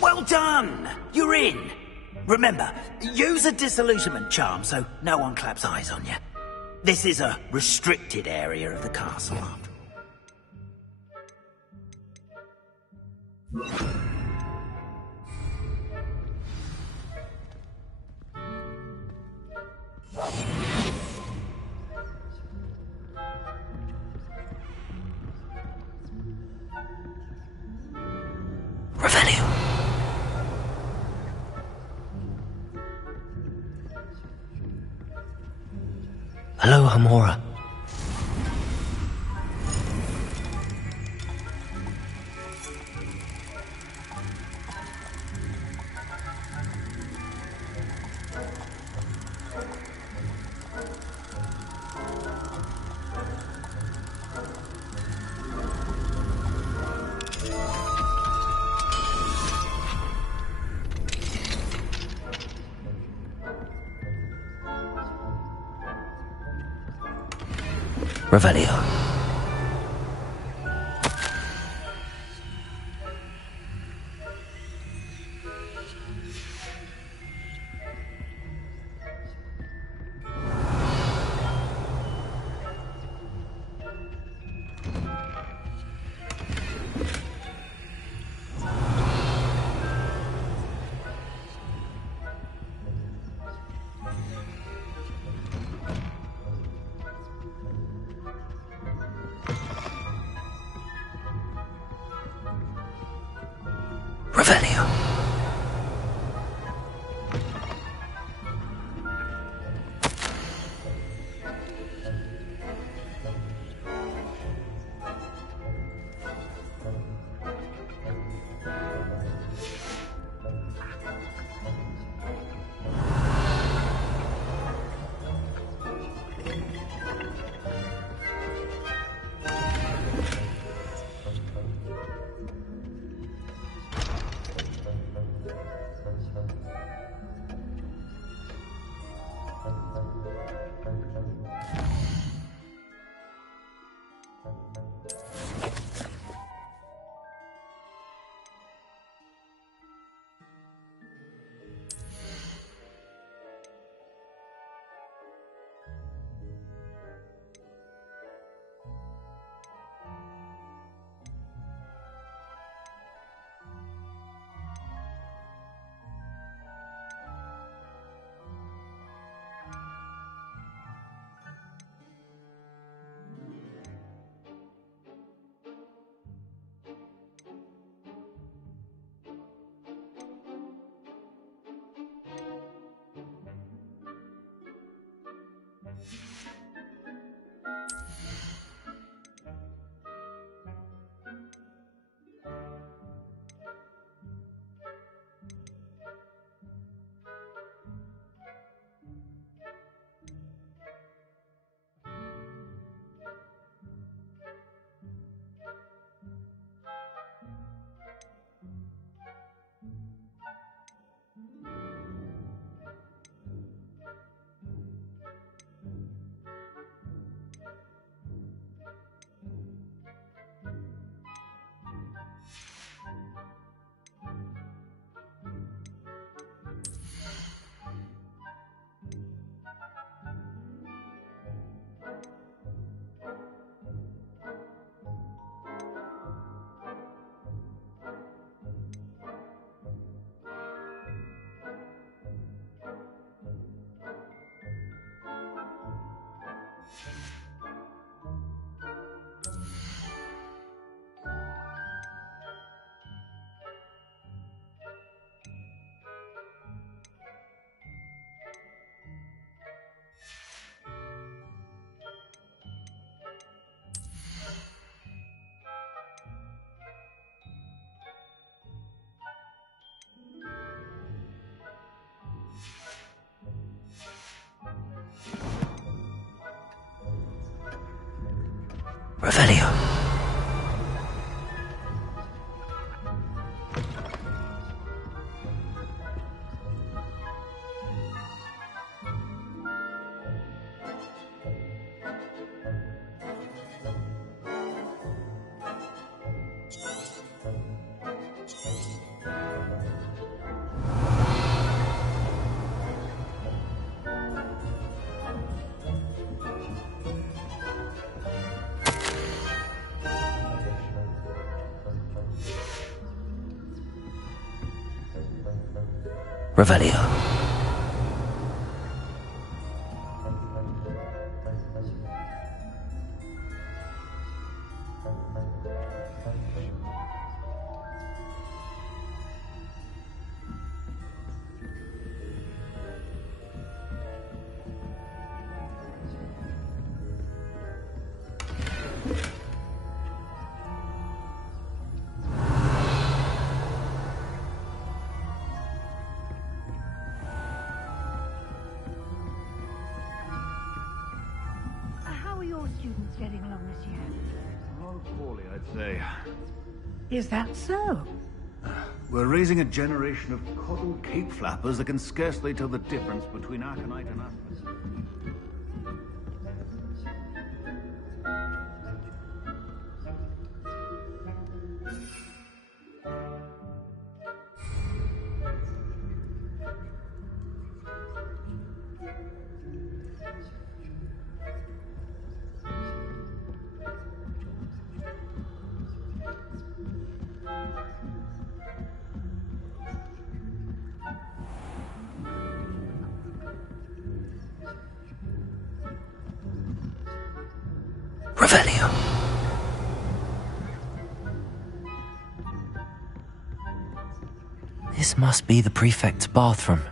Well done! You're in! Remember, use a disillusionment charm so no one claps eyes on you. This is a restricted area of the castle, after all. Revelio. Hello, Hamora. Revelio. Revelio. Revelio. Revelio. How are your students getting along this year? Oh, poorly, I'd say. Is that so? We're raising a generation of coddled cape flappers that can scarcely tell the difference between Aconite and Atlas. Revelio. This must be the prefect's bathroom.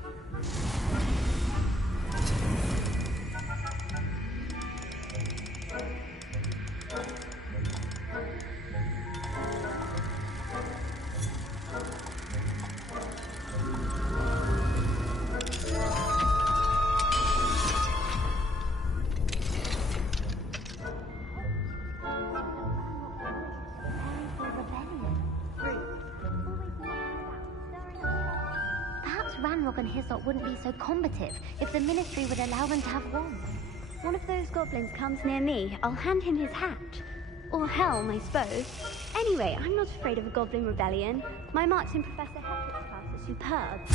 Perhaps Ranrock and Hislop wouldn't be so combative if the Ministry would allow them to have wands. One of those goblins comes near me, I'll hand him his hat. Or helm, I suppose. Anyway, I'm not afraid of a goblin rebellion. My marks in Professor Hector's class are superb. I don't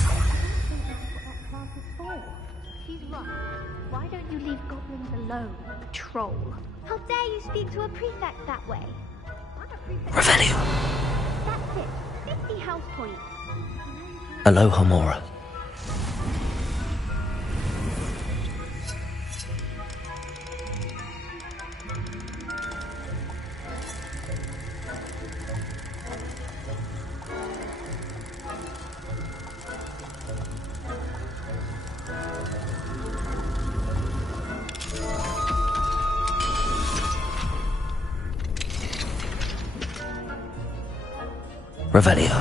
think that's what that class is for. She's right. Why don't you leave goblins alone, troll? How dare you speak to a prefect that way? I'm a prefect. Revelio. That's it. 50 house points. Aloha Mora. Revelio.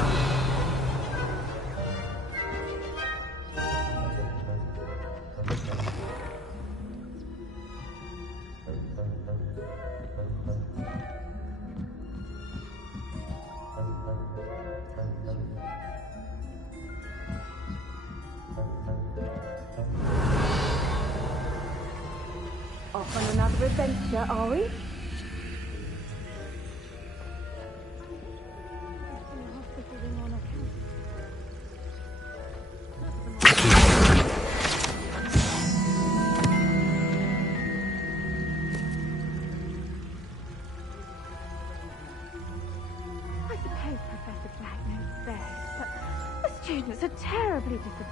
Off on another adventure, are we? I suppose Professor Black knows best, but the students are terribly disappointed.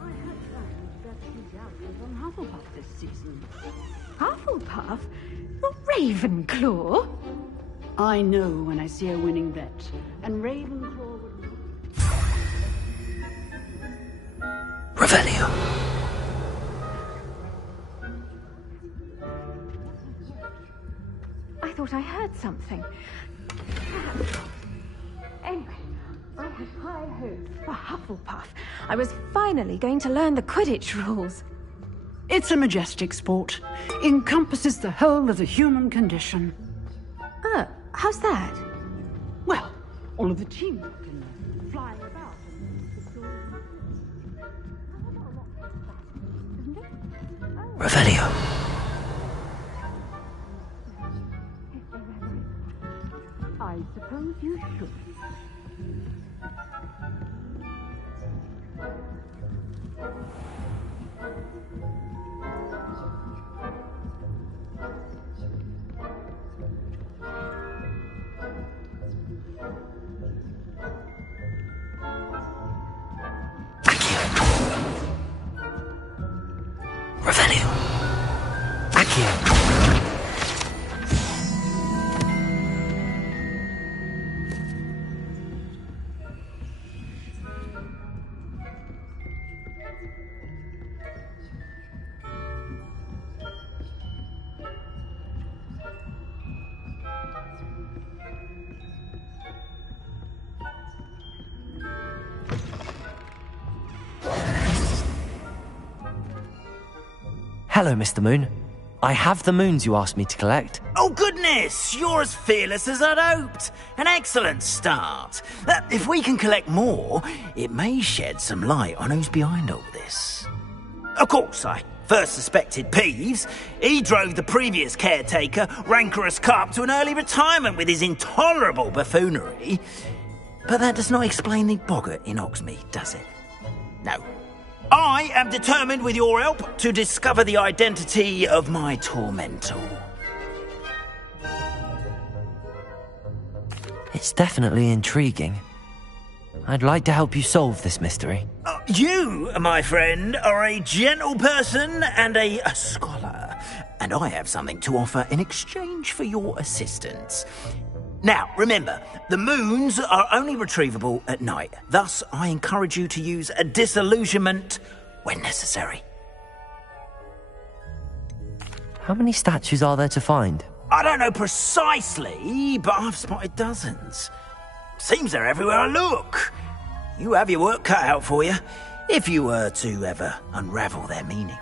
I had planned that he'd out on Hufflepuff this season. Hufflepuff? Ravenclaw? I know when I see a winning bet, and Ravenclaw would... Revelio. I thought I heard something. Anyway, I had high hopes for Hufflepuff. I was finally going to learn the Quidditch rules. It's a majestic sport. Encompasses the whole of the human condition. Oh, how's that? Well, all of the teamwork and flying about. Revelio. I suppose you should. you. Hello, Mr. Moon. I have the moons you asked me to collect. Oh, goodness! You're as fearless as I'd hoped. An excellent start. If we can collect more, it may shed some light on who's behind all this. Of course, I first suspected Peeves. He drove the previous caretaker, Rancorous Carp, to an early retirement with his intolerable buffoonery. But that does not explain the boggart in Hogsmeade, does it? No. I am determined, with your help, to discover the identity of my tormentor. It's definitely intriguing. I'd like to help you solve this mystery. You, my friend, are a gentle person and a scholar, and I have something to offer in exchange for your assistance. Now, remember, the moons are only retrievable at night. Thus, I encourage you to use a disillusionment when necessary. How many statues are there to find? I don't know precisely, but I've spotted dozens. Seems they're everywhere I look. You have your work cut out for you, if you were to ever unravel their meaning.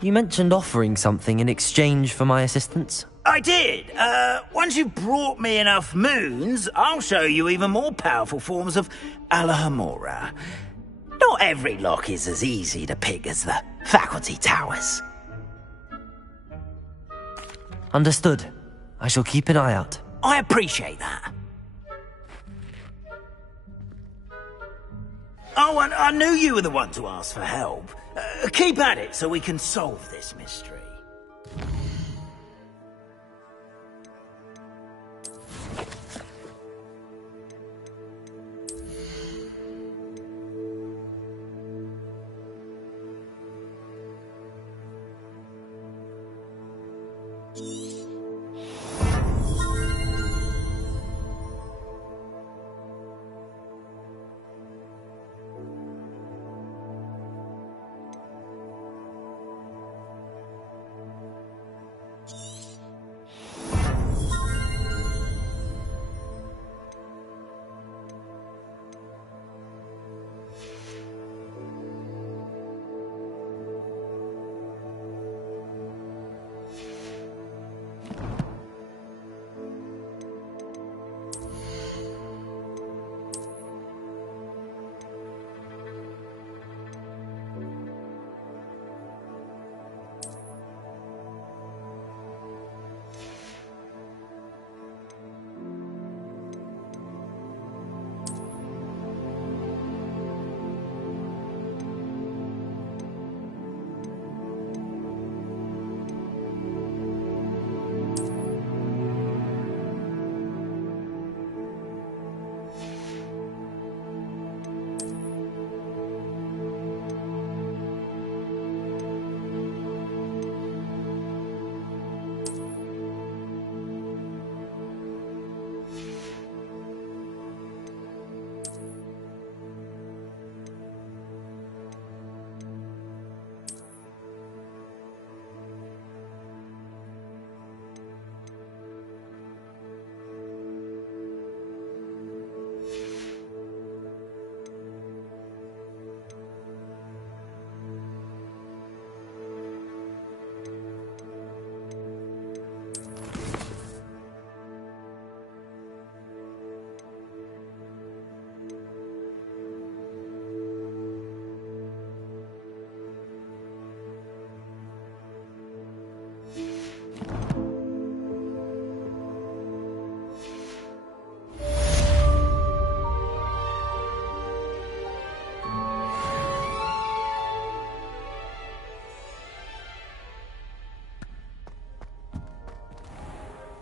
You mentioned offering something in exchange for my assistance? I did. Once you've brought me enough moons, I'll show you even more powerful forms of Alohomora. Not every lock is as easy to pick as the faculty towers. Understood. I shall keep an eye out. I appreciate that. Oh, and I knew you were the one to ask for help. Keep at it so we can solve this mystery.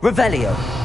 Revelio.